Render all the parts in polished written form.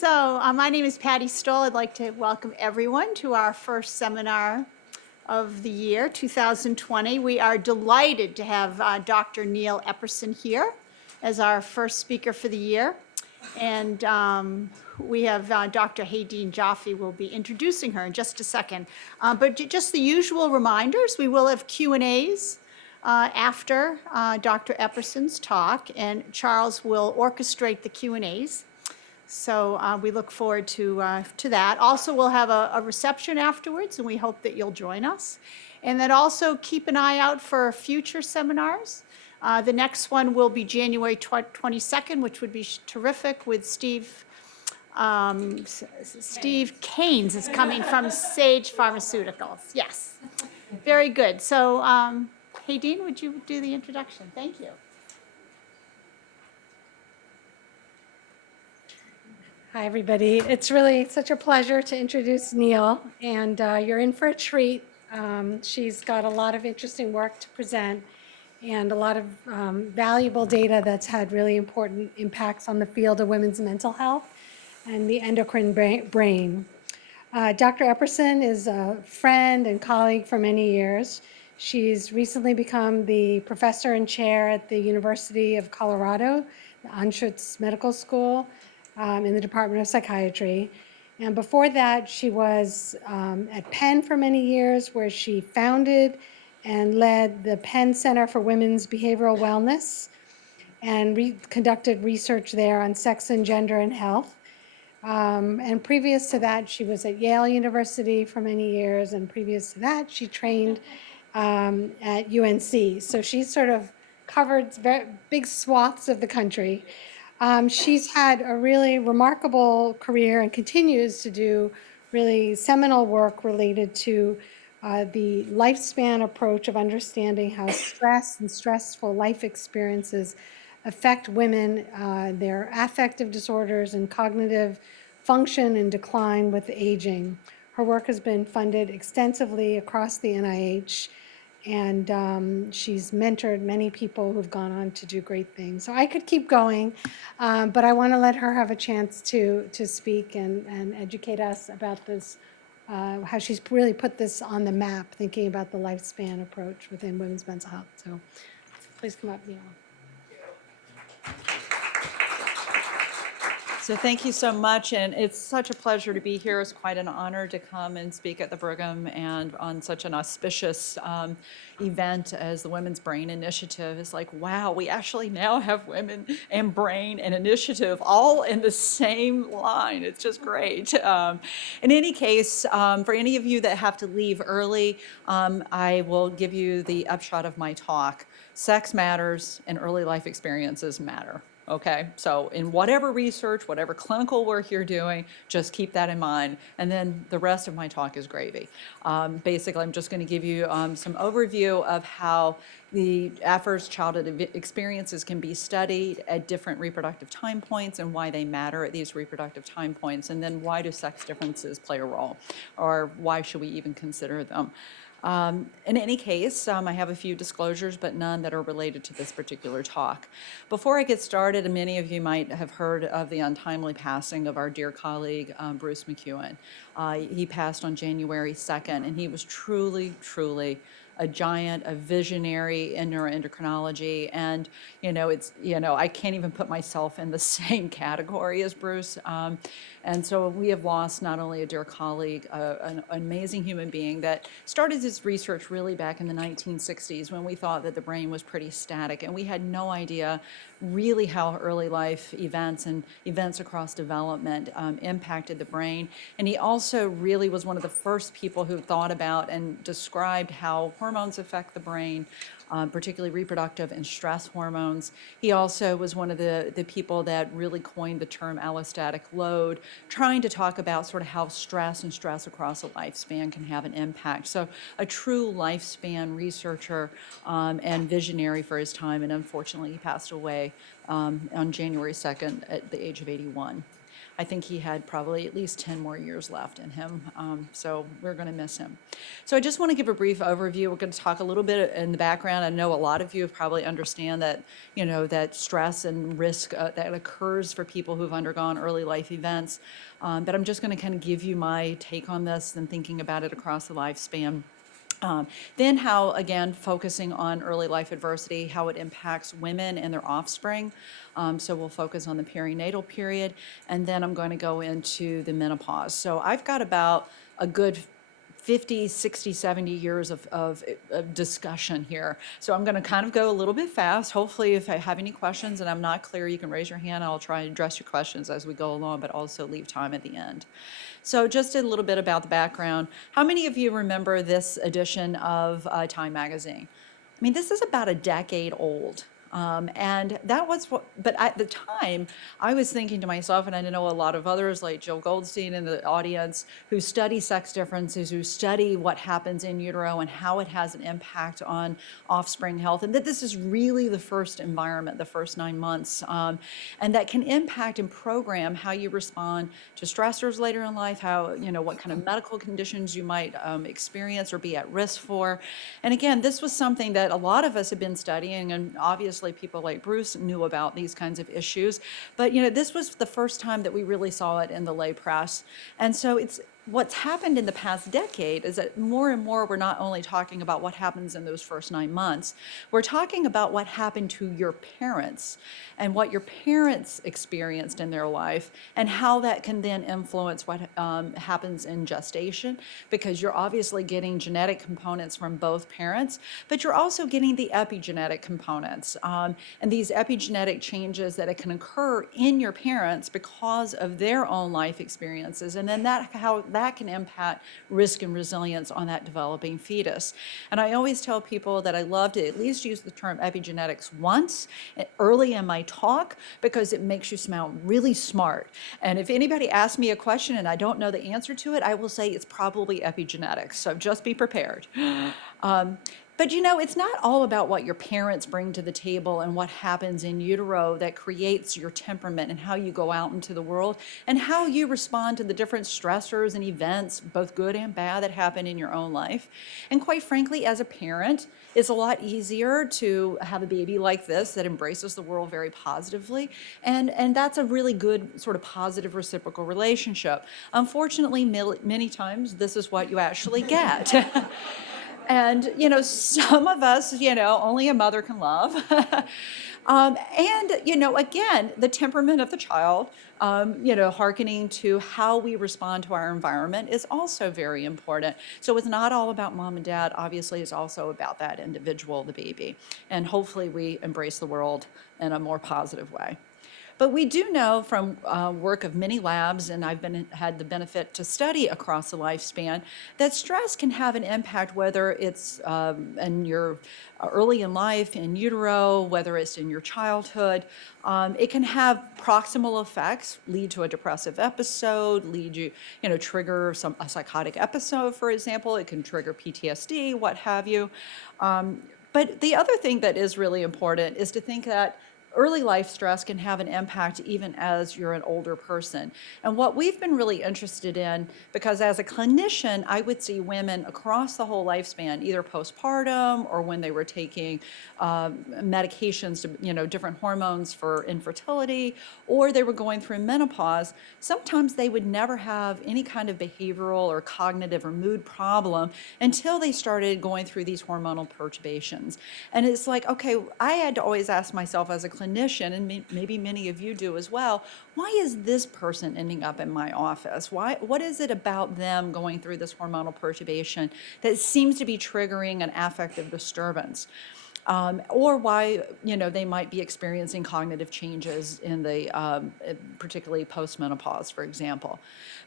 My name is Patty Stoll. I'd like to welcome everyone to our first seminar of the year, 2020. We are delighted to have Dr. Neill Epperson here as our first speaker for the year. And we have Dr. Haydeen Jaffe will be introducing her in just a second. But just the usual reminders, we will have Q&As after Dr. Epperson's talk, and Charles will orchestrate the Q&As. So we look forward to that. Also, we'll have a reception afterwards, and we hope that you'll join us. And then also keep an eye out for future seminars. The next one will be January 22nd, which would be terrific, with Steve Keynes is coming from Sage Pharmaceuticals. Yes, very good. So, Haydeen, would you do the introduction? Thank you. Hi, everybody. It's really such a pleasure to introduce Neill, and you're in for a treat. She's got a lot of interesting work to present and a lot of valuable data that's had really important impacts on the field of women's mental health and the endocrine brain. Dr. Epperson is a friend and colleague for many years. She's recently become the professor and chair at the University of Colorado, the Anschutz Medical School, in the Department of Psychiatry. And before that, she was at Penn for many years, where she founded and led the Penn Center for Women's Behavioral Wellness and conducted research there on sex and gender and health. And previous to that, she was at Yale University for many years, and previous to that, she trained at UNC. So she's sort of covered very big swaths of the country. She's had a really remarkable career and continues to do really seminal work related to the lifespan approach of understanding how stress and stressful life experiences affect women, their affective disorders and cognitive function and decline with aging. Her work has been funded extensively across the NIH, and she's mentored many people who've gone on to do great things. So I could keep going, but I want to let her have a chance to speak and educate us about this, how she's really put this on the map, thinking about the lifespan approach within women's mental health. So please come up, Neill. So thank you so much, and it's such a pleasure to be here. It's quite an honor to come and speak at the Brigham and on such an auspicious event as the Women's Brain Initiative. It's like, wow, we actually now have women and brain and initiative all in the same line. It's just great. In any case, for any of you that have to leave early, I will give you the upshot of my talk. Sex matters and early life experiences matter. Okay, so in whatever research, whatever clinical work you're doing, just keep that in mind. And then the rest of my talk is gravy. Basically, I'm just going to give you some overview of how the adverse childhood experiences can be studied at different reproductive time points and why they matter at these reproductive time points. And then why do sex differences play a role? Or why should we even consider them? In any case, I have a few disclosures, but none that are related to this particular talk. Before I get started, and many of you might have heard of the untimely passing of our dear colleague, Bruce McEwen. He passed on January 2nd, and he was truly, truly a giant, a visionary in neuroendocrinology. And, I can't even put myself in the same category as Bruce. And so we have lost not only a dear colleague, an amazing human being that started his research really back in the 1960s when we thought that the brain was pretty static. And we had no idea really how early life events and events across development impacted the brain. And he also really was one of the first people who thought about and described how hormones affect the brain, particularly reproductive and stress hormones. He also was one of the people that really coined the term allostatic load, trying to talk about sort of how stress and stress across a lifespan can have an impact. So a true lifespan researcher and visionary for his time, and unfortunately he passed away on January 2nd at the age of 81. I think he had probably at least 10 more years left in him. So we're going to miss him. So I just want to give a brief overview. We're going to talk a little bit in the background. I know a lot of you probably understand that, that stress and risk that occurs for people who've undergone early life events. But I'm just going to kind of give you my take on this and thinking about it across the lifespan. Then how, again, focusing on early life adversity, how it impacts women and their offspring. So we'll focus on the perinatal period, and then I'm going to go into the menopause. So I've got about a good 50, 60, 70 years of discussion here. So I'm going to kind of go a little bit fast. Hopefully, if I have any questions and I'm not clear, you can raise your hand. I'll try and address your questions as we go along, but also leave time at the end. So just a little bit about the background. How many of you remember this edition of Time magazine? I mean, this is about a decade old. And that was what, but at the time, I was thinking to myself, and I know a lot of others like Jill Goldstein in the audience who study sex differences, who study what happens in utero and how it has an impact on offspring health, and that this is really the first environment, the first 9 months, and that can impact and program how you respond to stressors later in life, how, what kind of medical conditions you might experience or be at risk for. And again, this was something that a lot of us have been studying, and obviously people like Bruce knew about these kinds of issues. But, this was the first time that we really saw it in the lay press. And so what's happened in the past decade is that more and more we're not only talking about what happens in those first 9 months, we're talking about what happened to your parents and what your parents experienced in their life and how that can then influence what happens in gestation, because you're obviously getting genetic components from both parents, but you're also getting the epigenetic components and these epigenetic changes that it can occur in your parents because of their own life experiences, and then how that can impact risk and resilience on that developing fetus. And I always tell people that I love to at least use the term epigenetics once early in my talk, because it makes you sound really smart. And if anybody asks me a question and I don't know the answer to it, I will say it's probably epigenetics. So just be prepared. But it's not all about what your parents bring to the table and what happens in utero that creates your temperament and how you go out into the world and how you respond to the different stressors and events, both good and bad, that happen in your own life. And quite frankly, as a parent, it's a lot easier to have a baby like this that embraces the world very positively. And that's a really good sort of positive reciprocal relationship. Unfortunately, many times, this is what you actually get. And, some of us, only a mother can love. And, again, the temperament of the child, hearkening to how we respond to our environment is also very important. So it's not all about mom and dad. Obviously, it's also about that individual, the baby. And hopefully we embrace the world in a more positive way. But we do know from work of many labs, and I've had the benefit to study across the lifespan, that stress can have an impact, whether it's in your early in life, in utero, whether it's in your childhood. It can have proximal effects, lead to a depressive episode, trigger a psychotic episode, for example. It can trigger PTSD, what have you. But the other thing that is really important is to think that early life stress can have an impact even as you're an older person. And what we've been really interested in, because as a clinician, I would see women across the whole lifespan, either postpartum or when they were taking medications to, different hormones for infertility, or they were going through menopause. Sometimes they would never have any kind of behavioral or cognitive or mood problem until they started going through these hormonal perturbations. And it's like, okay, I had to always ask myself as a clinician, and maybe many of you do as well, why is this person ending up in my office? What is it about them going through this hormonal perturbation that seems to be triggering an affective disturbance? Or why, they might be experiencing cognitive changes in the, particularly postmenopause, for example.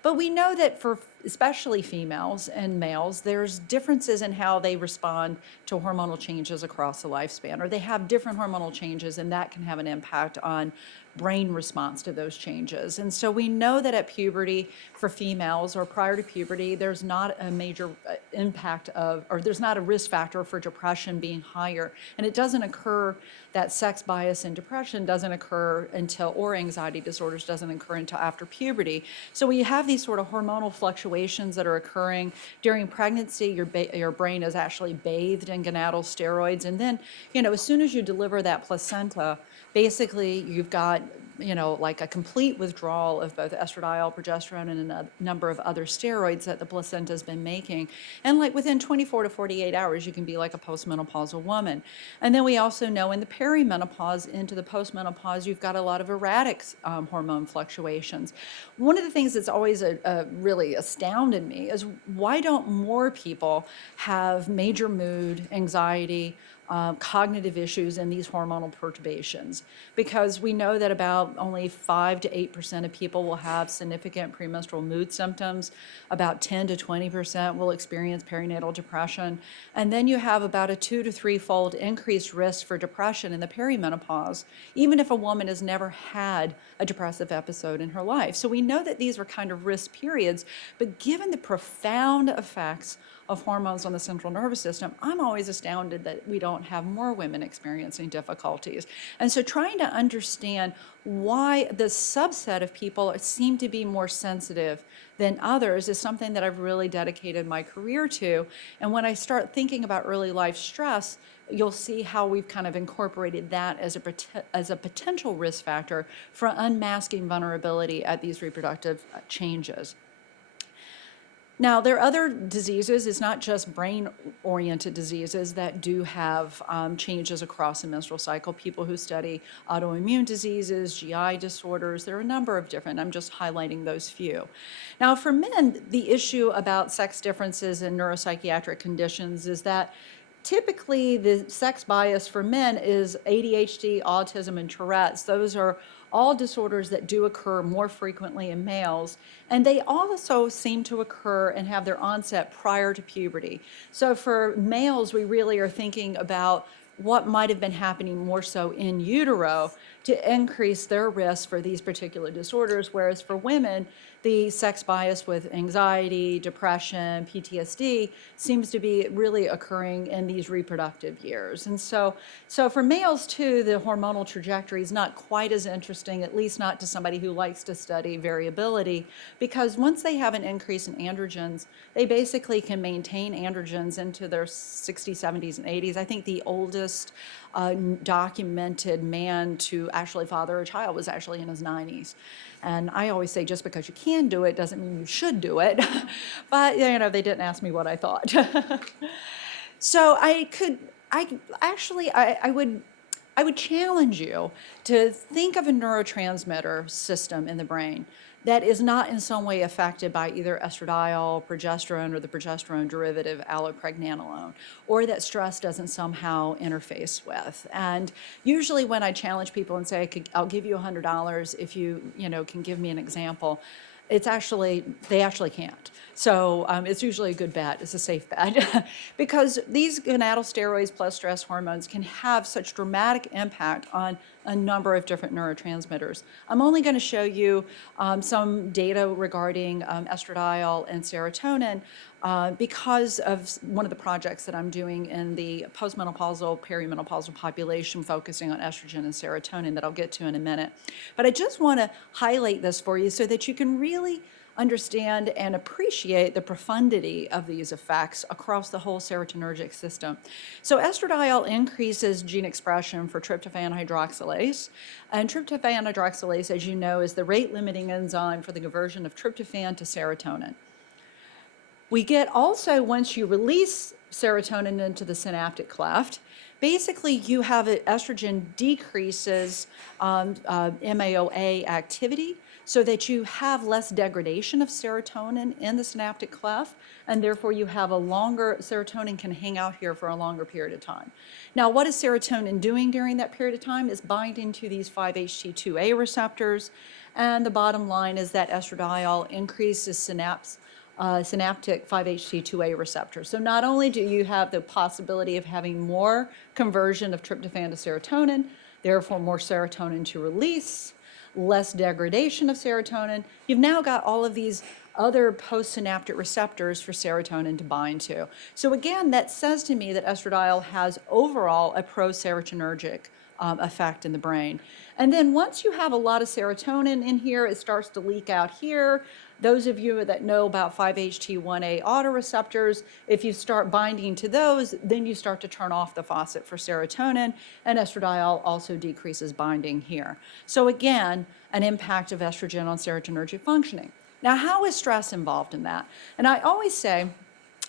But we know that for especially females and males, there's differences in how they respond to hormonal changes across the lifespan, or they have different hormonal changes, and that can have an impact on brain response to those changes. And so we know that at puberty for females or prior to puberty, there's not a major impact of, or there's not a risk factor for depression being higher. And it doesn't occur, that sex bias and depression doesn't occur until, or anxiety disorders doesn't occur until after puberty. So we have these sort of hormonal fluctuations that are occurring during pregnancy. Your brain is actually bathed in gonadal steroids. And then, as soon as you deliver that placenta, basically you've got like a complete withdrawal of both estradiol, progesterone, and a number of other steroids that the placenta has been making. And like within 24 to 48 hours, you can be like a postmenopausal woman. And then we also know in the perimenopause into the postmenopause, you've got a lot of erratic hormone fluctuations. One of the things that's always really astounded me is why don't more people have major mood, anxiety, cognitive issues and these hormonal perturbations, because we know that about only 5 to 8% of people will have significant premenstrual mood symptoms, about 10 to 20% will experience perinatal depression, and then you have about a 2 to 3-fold increased risk for depression in the perimenopause, even if a woman has never had a depressive episode in her life. So we know that these are kind of risk periods, but given the profound effects of hormones on the central nervous system, I'm always astounded that we don't have more women experiencing difficulties. And so trying to understand why the subset of people seem to be more sensitive than others is something that I've really dedicated my career to. And when I start thinking about early life stress, you'll see how we've kind of incorporated that as a potential risk factor for unmasking vulnerability at these reproductive changes. Now, there are other diseases. It's not just brain-oriented diseases that do have changes across the menstrual cycle. People who study autoimmune diseases, GI disorders, there are a number of different, I'm just highlighting those few. Now, for men, the issue about sex differences in neuropsychiatric conditions is that typically the sex bias for men is ADHD, autism, and Tourette's. Those are all disorders that do occur more frequently in males, and they also seem to occur and have their onset prior to puberty. So for males, we really are thinking about what might have been happening more so in utero to increase their risk for these particular disorders, whereas for women, the sex bias with anxiety, depression, PTSD seems to be really occurring in these reproductive years. And so for males too, the hormonal trajectory is not quite as interesting, at least not to somebody who likes to study variability, because once they have an increase in androgens, they basically can maintain androgens into their 60s, 70s, and 80s. I think the oldest documented man to actually father a child was actually in his 90s. And I always say just because you can do it doesn't mean you should do it. But they didn't ask me what I thought. So I would challenge you to think of a neurotransmitter system in the brain that is not in some way affected by either estradiol, progesterone, or the progesterone derivative allopregnanolone, or that stress doesn't somehow interface with. And usually when I challenge people and say, I'll give you $100 if you can give me an example, they actually can't. So it's usually a good bet, it's a safe bet, because these gonadal steroids plus stress hormones can have such dramatic impact on a number of different neurotransmitters. I'm only going to show you some data regarding estradiol and serotonin because of one of the projects that I'm doing in the postmenopausal, perimenopausal population focusing on estrogen and serotonin that I'll get to in a minute. But I just want to highlight this for you so that you can really understand and appreciate the profundity of these effects across the whole serotonergic system. So estradiol increases gene expression for tryptophan hydroxylase. And tryptophan hydroxylase, as you know, is the rate-limiting enzyme for the conversion of tryptophan to serotonin. We get also, once you release serotonin into the synaptic cleft, basically you have estrogen decreases MAOA activity, so that you have less degradation of serotonin in the synaptic cleft, and therefore you have serotonin can hang out here for a longer period of time. Now, what is serotonin doing during that period of time is binding to these 5-HT2A receptors, and the bottom line is that estradiol increases synaptic 5-HT2A receptors. So not only do you have the possibility of having more conversion of tryptophan to serotonin, therefore more serotonin to release, less degradation of serotonin. You've now got all of these other postsynaptic receptors for serotonin to bind to. So again, that says to me that estradiol has overall a pro-serotonergic effect in the brain. And then once you have a lot of serotonin in here, it starts to leak out here. Those of you that know about 5-HT1A autoreceptors, if you start binding to those, then you start to turn off the faucet for serotonin, and estradiol also decreases binding here. So again, an impact of estrogen on serotonergic functioning. Now, how is stress involved in that? And I always say,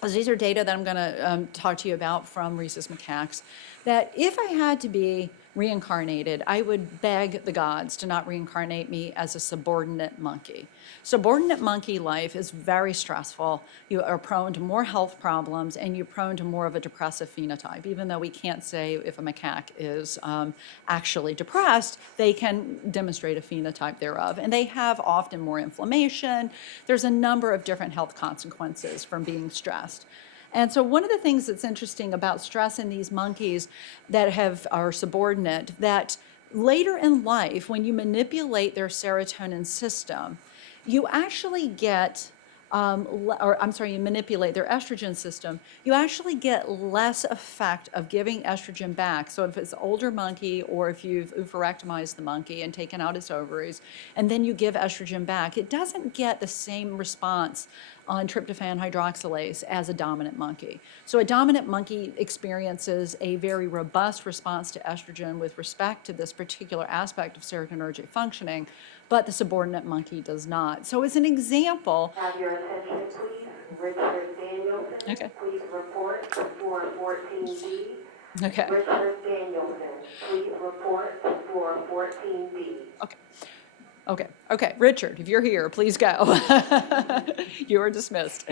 as these are data that I'm going to talk to you about from rhesus macaques, that if I had to be reincarnated, I would beg the gods to not reincarnate me as a subordinate monkey. Subordinate monkey life is very stressful. You are prone to more health problems, and you're prone to more of a depressive phenotype. Even though we can't say if a macaque is actually depressed, they can demonstrate a phenotype thereof. And they have often more inflammation. There's a number of different health consequences from being stressed. And so one of the things that's interesting about stress in these monkeys that are subordinate, that later in life, when you manipulate their serotonin system, you actually get, you manipulate their estrogen system, you actually get less effect of giving estrogen back. So if it's an older monkey, or if you've oophorectomized the monkey and taken out its ovaries, and then you give estrogen back, it doesn't get the same response on tryptophan hydroxylase as a dominant monkey. So a dominant monkey experiences a very robust response to estrogen with respect to this particular aspect of serotonergic functioning, but the subordinate monkey does not. So as an example... Have your attention, please. Richard Danielson, Okay. please report to floor 14B. Okay. Richard Danielson, please report to floor 14B. Okay, Richard, if you're here, please go. You are dismissed.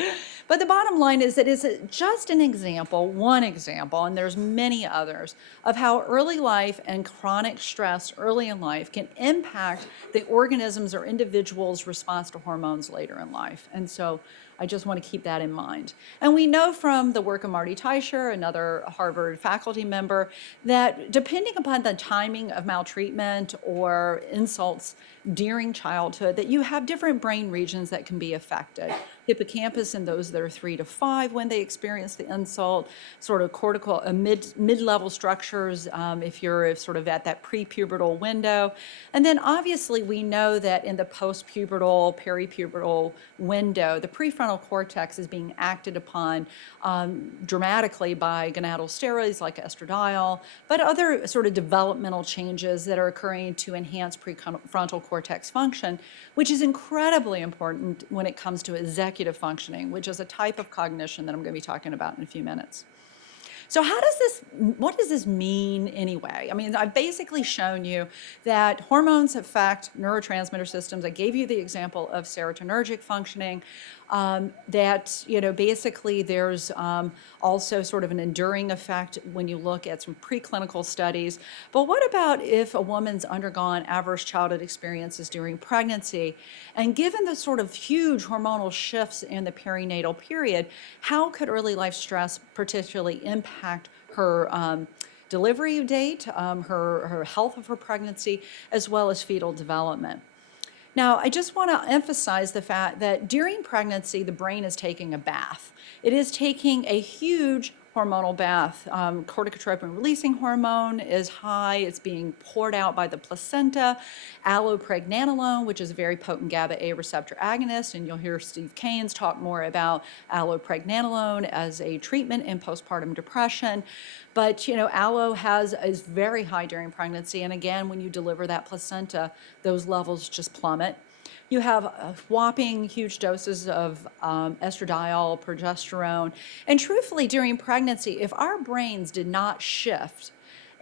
But the bottom line is that it's just an example, one example, and there's many others, of how early life and chronic stress early in life can impact the organism's or individual's response to hormones later in life. And so I just want to keep that in mind. And we know from the work of Marty Teicher, another Harvard faculty member, that depending upon the timing of maltreatment or insults during childhood, that you have different brain regions that can be affected. Hippocampus in those that are 3 to 5 when they experience the insult, sort of cortical, mid-level structures if you're sort of at that prepubertal window. And then obviously we know that in the postpubertal, peripubertal window, the prefrontal cortex is being acted upon dramatically by gonadal steroids like estradiol, but other sort of developmental changes that are occurring to enhance prefrontal cortex function, which is incredibly important when it comes to executive functioning, which is a type of cognition that I'm going to be talking about in a few minutes. So what does this mean anyway? I mean, I've basically shown you that hormones affect neurotransmitter systems. I gave you the example of serotonergic functioning, that, basically there's also sort of an enduring effect when you look at some preclinical studies. But what about if a woman's undergone adverse childhood experiences during pregnancy? And given the sort of huge hormonal shifts in the perinatal period, how could early life stress particularly impact her delivery date, her health of her pregnancy, as well as fetal development? Now, I just want to emphasize the fact that during pregnancy, the brain is taking a bath. It is taking a huge hormonal bath. Corticotropin-releasing hormone is high. It's being poured out by the placenta. Allopregnanolone, which is a very potent GABA-A receptor agonist, and you'll hear Steve Keynes talk more about allopregnanolone as a treatment in postpartum depression. But, allo is very high during pregnancy, and again, when you deliver that placenta, those levels just plummet. You have whopping huge doses of estradiol, progesterone, and truthfully, during pregnancy, if our brains did not shift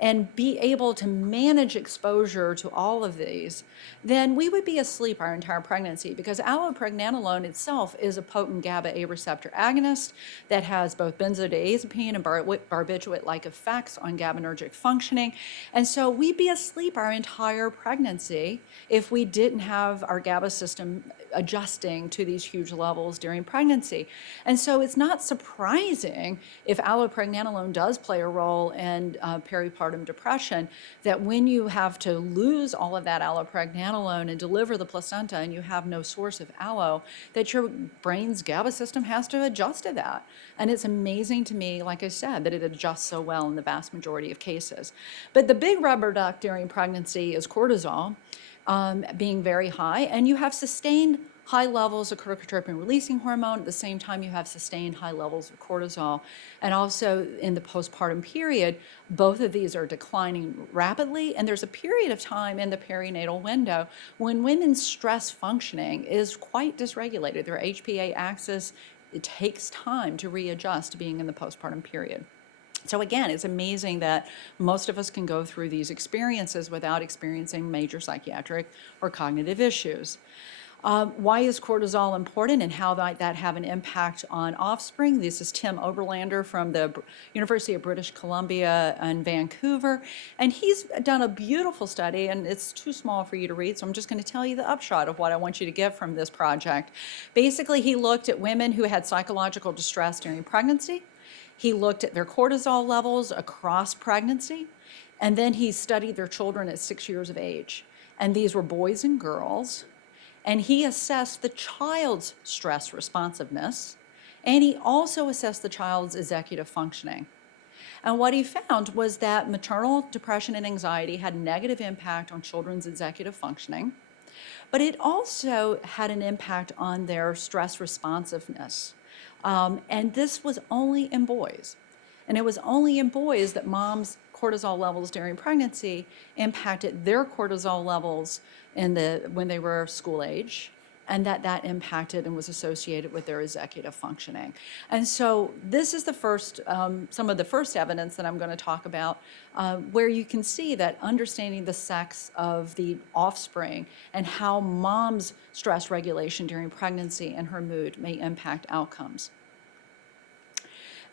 and be able to manage exposure to all of these, then we would be asleep our entire pregnancy, because allopregnanolone itself is a potent GABA-A receptor agonist that has both benzodiazepine and barbiturate-like effects on GABAergic functioning. And so we'd be asleep our entire pregnancy if we didn't have our GABA system adjusting to these huge levels during pregnancy. And so it's not surprising if allopregnanolone does play a role in peripartum postpartum depression, that when you have to lose all of that allopregnanolone and deliver the placenta and you have no source of allo, that your brain's GABA system has to adjust to that. And it's amazing to me, like I said, that it adjusts so well in the vast majority of cases. But the big rubber duck during pregnancy is cortisol being very high, and you have sustained high levels of corticotropin-releasing hormone. At the same time, you have sustained high levels of cortisol. And also in the postpartum period, both of these are declining rapidly. And there's a period of time in the perinatal window when women's stress functioning is quite dysregulated. Their HPA axis, it takes time to readjust to being in the postpartum period. So again, it's amazing that most of us can go through these experiences without experiencing major psychiatric or cognitive issues. Why is cortisol important and how might that have an impact on offspring? This is Tim Oberlander from the University of British Columbia in Vancouver. And he's done a beautiful study, and it's too small for you to read, so I'm just going to tell you the upshot of what I want you to get from this project. Basically, he looked at women who had psychological distress during pregnancy. He looked at their cortisol levels across pregnancy, and then he studied their children at 6 years of age. And these were boys and girls. And he assessed the child's stress responsiveness, and he also assessed the child's executive functioning. And what he found was that maternal depression and anxiety had a negative impact on children's executive functioning, but it also had an impact on their stress responsiveness. And this was only in boys. And it was only in boys that mom's cortisol levels during pregnancy impacted their cortisol levels when they were school age, and that impacted and was associated with their executive functioning. And so this is the first, some of the first evidence that I'm going to talk about, where you can see that understanding the sex of the offspring and how mom's stress regulation during pregnancy and her mood may impact outcomes.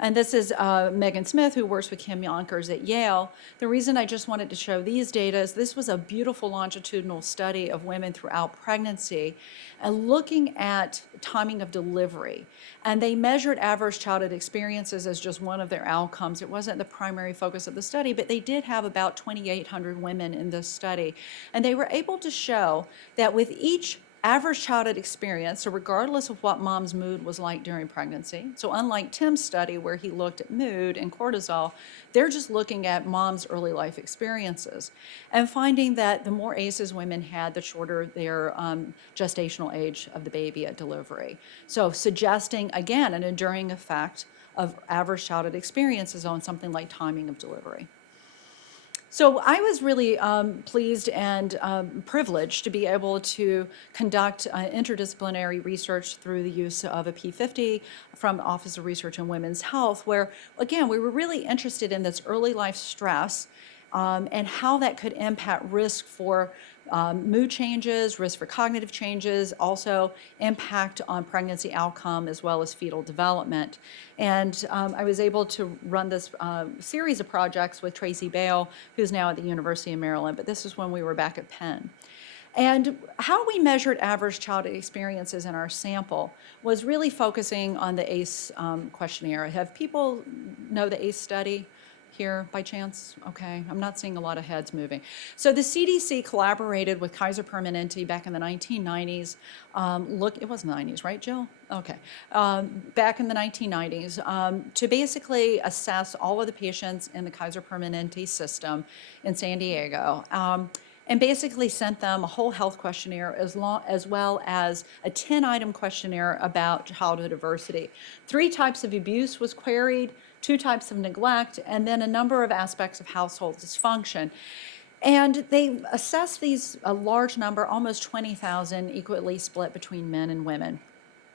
And this is Megan Smith, who works with Kim Yonkers at Yale. The reason I just wanted to show these data is this was a beautiful longitudinal study of women throughout pregnancy and looking at timing of delivery. And they measured adverse childhood experiences as just one of their outcomes. It wasn't the primary focus of the study, but they did have about 2,800 women in this study. And they were able to show that with each average childhood experience, so regardless of what mom's mood was like during pregnancy, so unlike Tim's study where he looked at mood and cortisol, they're just looking at mom's early life experiences and finding that the more ACEs women had, the shorter their gestational age of the baby at delivery. So suggesting, again, an enduring effect of average childhood experiences on something like timing of delivery. So I was really pleased and privileged to be able to conduct interdisciplinary research through the use of a P50 from the Office of Research in Women's Health, where, again, we were really interested in this early life stress and how that could impact risk for mood changes, risk for cognitive changes, also impact on pregnancy outcome as well as fetal development. And I was able to run this series of projects with Tracy Bale, who's now at the University of Maryland, but this is when we were back at Penn. And how we measured average childhood experiences in our sample was really focusing on the ACE questionnaire. Have people know the ACE study here by chance? Okay, I'm not seeing a lot of heads moving. So the CDC collaborated with Kaiser Permanente back in the 1990s. It was 90s, right, Jill? Okay. Back in the 1990s to basically assess all of the patients in the Kaiser Permanente system in San Diego. And basically sent them a whole health questionnaire as well as a 10-item questionnaire about childhood adversity. 3 types of abuse was queried, 2 types of neglect, and then a number of aspects of household dysfunction. And they assessed these, a large number, almost 20,000, equally split between men and women.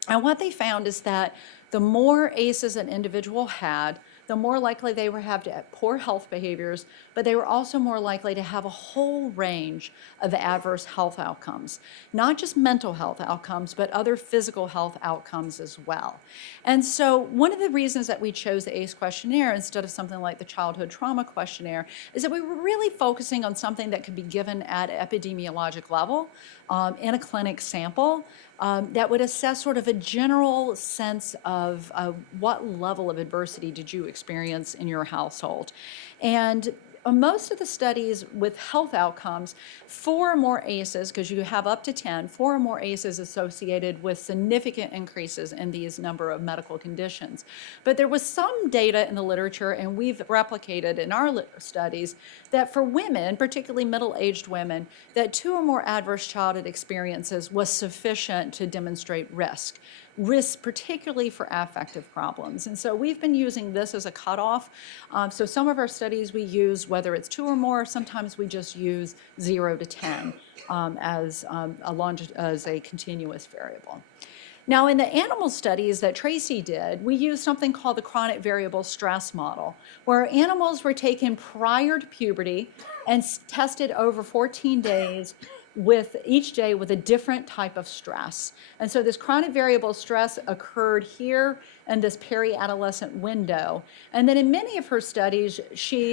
And what they found is that the more ACEs an individual had, the more likely they would have poor health behaviors, but they were also more likely to have a whole range of adverse health outcomes, not just mental health outcomes, but other physical health outcomes as well. And so one of the reasons that we chose the ACE questionnaire instead of something like the childhood trauma questionnaire is that we were really focusing on something that could be given at epidemiologic level in a clinic sample that would assess sort of a general sense of what level of adversity did you experience in your household. And most of the studies with health outcomes, 4 or more ACEs, because you have up to 10, 4 or more ACEs associated with significant increases in these number of medical conditions. But there was some data in the literature, and we've replicated in our studies, that for women, particularly middle-aged women, that 2 or more adverse childhood experiences was sufficient to demonstrate risk particularly for affective problems. And so we've been using this as a cutoff. So some of our studies we use, whether it's 2 or more, sometimes we just use 0 to 10 as a continuous variable. Now, in the animal studies that Tracy did, we used something called the chronic variable stress model, where animals were taken prior to puberty and tested over 14 days with each day with a different type of stress. And so this chronic variable stress occurred here in this peri-adolescent window. And then in many of her studies,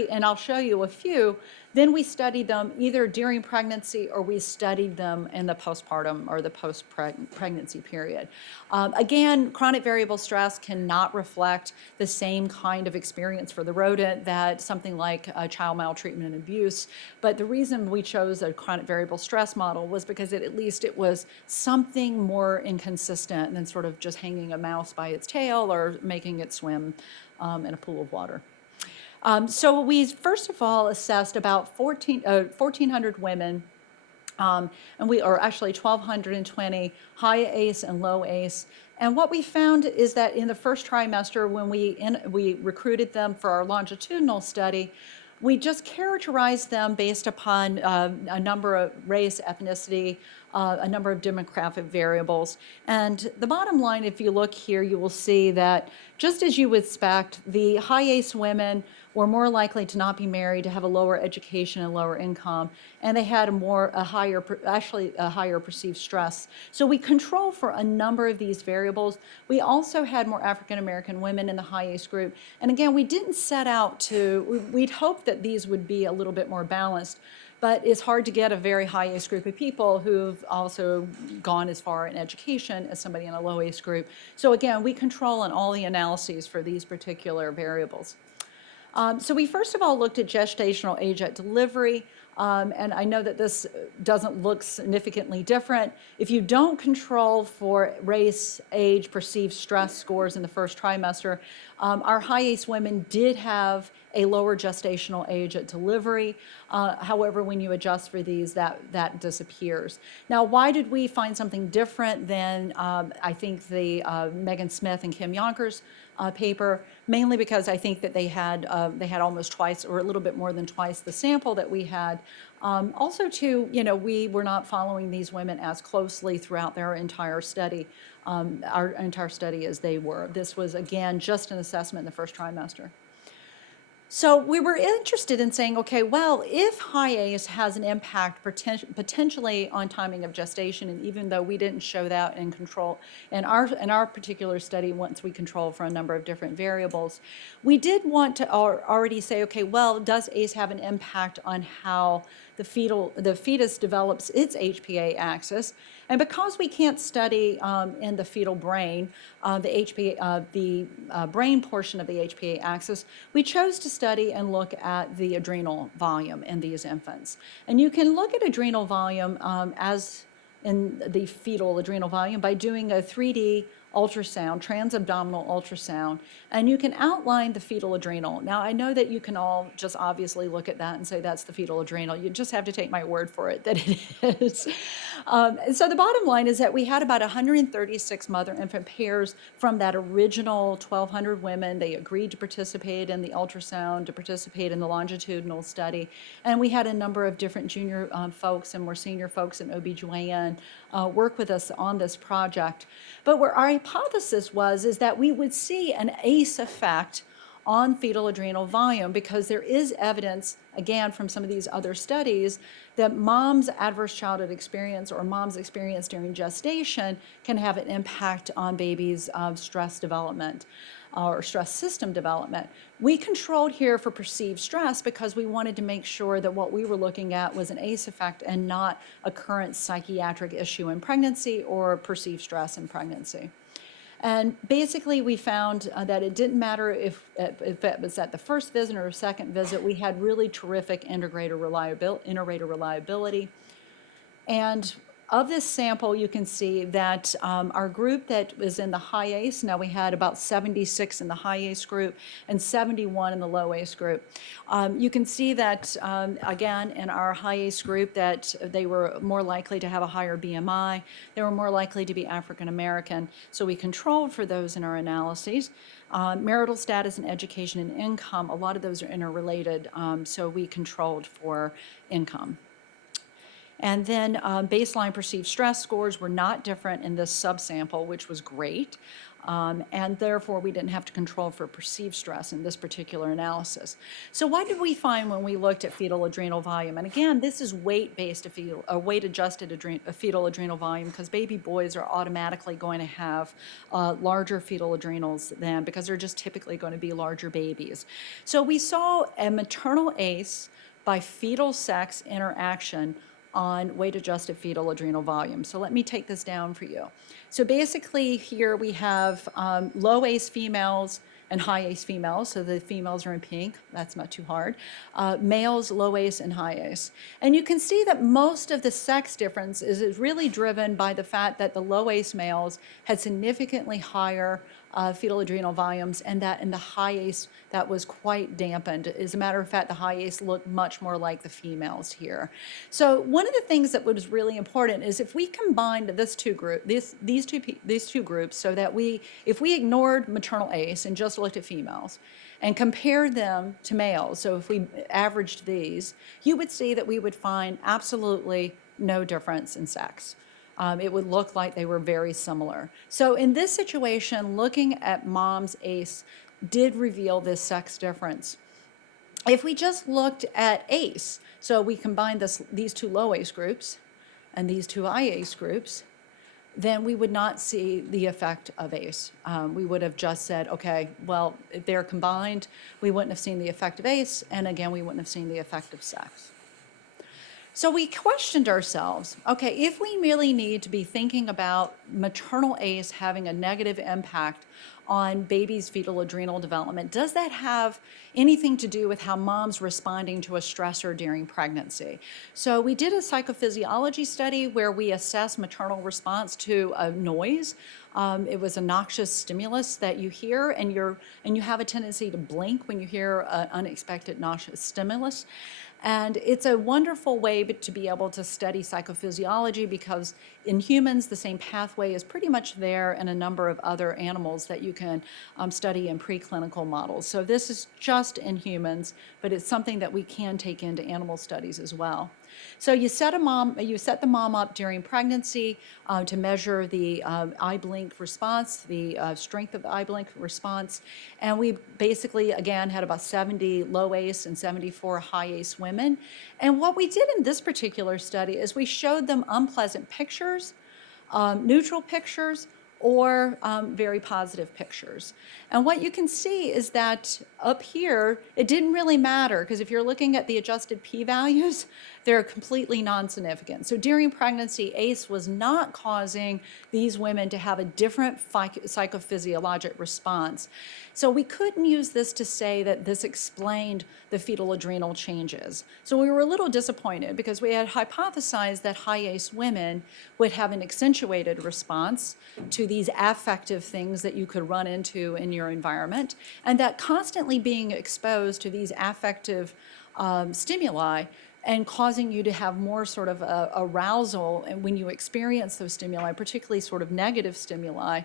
and I'll show you a few, then we studied them either during pregnancy or we studied them in the postpartum or the post-pregnancy period. Again, chronic variable stress cannot reflect the same kind of experience for the rodent that something like child maltreatment and abuse. But the reason we chose a chronic variable stress model was because at least it was something more inconsistent than sort of just hanging a mouse by its tail or making it swim in a pool of water. So we first of all assessed about 1,400 women, and we are actually 1,220 high ACE and low ACE. And what we found is that in the first trimester, when we recruited them for our longitudinal study, we just characterized them based upon a number of race, ethnicity, a number of demographic variables. And the bottom line, if you look here, you will see that just as you would expect, the high ACE women were more likely to not be married, to have a lower education and lower income, and they had a higher perceived stress. So we control for a number of these variables. We also had more African American women in the high ACE group. And again, we didn't set out we'd hoped that these would be a little bit more balanced, but it's hard to get a very high ACE group of people who've also gone as far in education as somebody in a low ACE group. So again, we control in all the analyses for these particular variables. So we first of all looked at gestational age at delivery, and I know that this doesn't look significantly different. If you don't control for race, age, perceived stress scores in the first trimester, our high ACE women did have a lower gestational age at delivery. However, when you adjust for these, that disappears. Now, why did we find something different than I think the Megan Smith and Kim Yonkers paper? Mainly because I think that they had almost twice or a little bit more than twice the sample that we had. Also, too, we were not following these women as closely throughout their entire study, as they were. This was, again, just an assessment in the first trimester. So we were interested in saying, okay, well, if high ACE has an impact potentially on timing of gestation, and even though we didn't show that in control in our particular study, once we controlled for a number of different variables, we did want to already say, okay, well, does ACE have an impact on how the fetus develops its HPA axis? And because we can't study in the fetal brain the brain portion of the HPA axis, we chose to study and look at the adrenal volume in these infants. And you can look at adrenal volume as in the fetal adrenal volume by doing a 3D ultrasound, transabdominal ultrasound, and you can outline the fetal adrenal. Now, I know that you can all just obviously look at that and say that's the fetal adrenal. You just have to take my word for it that it is. So the bottom line is that we had about 136 mother-infant pairs from that original 1,200 women. They agreed to participate in the ultrasound, to participate in the longitudinal study, and we had a number of different junior folks and more senior folks in OBGYN work with us on this project. But where our hypothesis is that we would see an ACE effect on fetal adrenal volume, because there is evidence, again, from some of these other studies, that mom's adverse childhood experience or mom's experience during gestation can have an impact on baby's stress development or stress system development. We controlled here for perceived stress because we wanted to make sure that what we were looking at was an ACE effect and not a current psychiatric issue in pregnancy or perceived stress in pregnancy. And basically, we found that it didn't matter if it was at the first visit or second visit, we had really terrific integrator reliability. And of this sample, you can see that our group that was in the high ACE, now we had about 76 in the high ACE group and 71 in the low ACE group. You can see that, again, in our high ACE group, that they were more likely to have a higher BMI. They were more likely to be African American. So we controlled for those in our analyses. Marital status and education and income, a lot of those are interrelated, so we controlled for income. And then baseline perceived stress scores were not different in this subsample, which was great. And therefore, we didn't have to control for perceived stress in this particular analysis. So what did we find when we looked at fetal adrenal volume? And again, this is weight-based, weight-adjusted fetal adrenal volume, because baby boys are automatically going to have larger fetal adrenals than, because they're just typically going to be larger babies. So we saw a maternal ACE by fetal sex interaction on weight-adjusted fetal adrenal volume. So let me take this down for you. So basically here we have low ACE females and high ACE females. So the females are in pink. That's not too hard. Males, low ACE and high ACE. And you can see that most of the sex difference is really driven by the fact that the low ACE males had significantly higher fetal adrenal volumes, and that in the high ACE, that was quite dampened. As a matter of fact, the high ACE looked much more like the females here. So one of the things that was really important is if we combined these two groups, so that if we ignored maternal ACE and just looked at females and compared them to males, so if we averaged these, you would see that we would find absolutely no difference in sex. It would look like they were very similar. So in this situation, looking at mom's ACE did reveal this sex difference. If we just looked at ACE, so we combined these two low ACE groups and these two high ACE groups, then we would not see the effect of ACE. We would have just said, okay, well, if they're combined, we wouldn't have seen the effect of ACE, and again, we wouldn't have seen the effect of sex. So we questioned ourselves, okay, if we really need to be thinking about maternal ACE having a negative impact on baby's fetal adrenal development, does that have anything to do with how mom's responding to a stressor during pregnancy? So we did a psychophysiology study where we assessed maternal response to a noise. It was a noxious stimulus that you hear, and you have a tendency to blink when you hear an unexpected noxious stimulus. And it's a wonderful way to be able to study psychophysiology, because in humans, the same pathway is pretty much there in a number of other animals that you can study in preclinical models. So this is just in humans, but it's something that we can take into animal studies as well. So you set the mom up during pregnancy to measure the eye blink response, the strength of the eye blink response. And we basically, again, had about 70 low ACE and 74 high ACE women. And what we did in this particular study is we showed them unpleasant pictures, neutral pictures, or very positive pictures. And what you can see is that up here, it didn't really matter, because if you're looking at the adjusted p-values, they're completely non-significant. So during pregnancy, ACE was not causing these women to have a different psychophysiologic response. So we couldn't use this to say that this explained the fetal adrenal changes. So we were a little disappointed, because we had hypothesized that high ACE women would have an accentuated response to these affective things that you could run into in your environment, and that constantly being exposed to these affective stimuli and causing you to have more sort of arousal, and when you experience those stimuli, particularly sort of negative stimuli,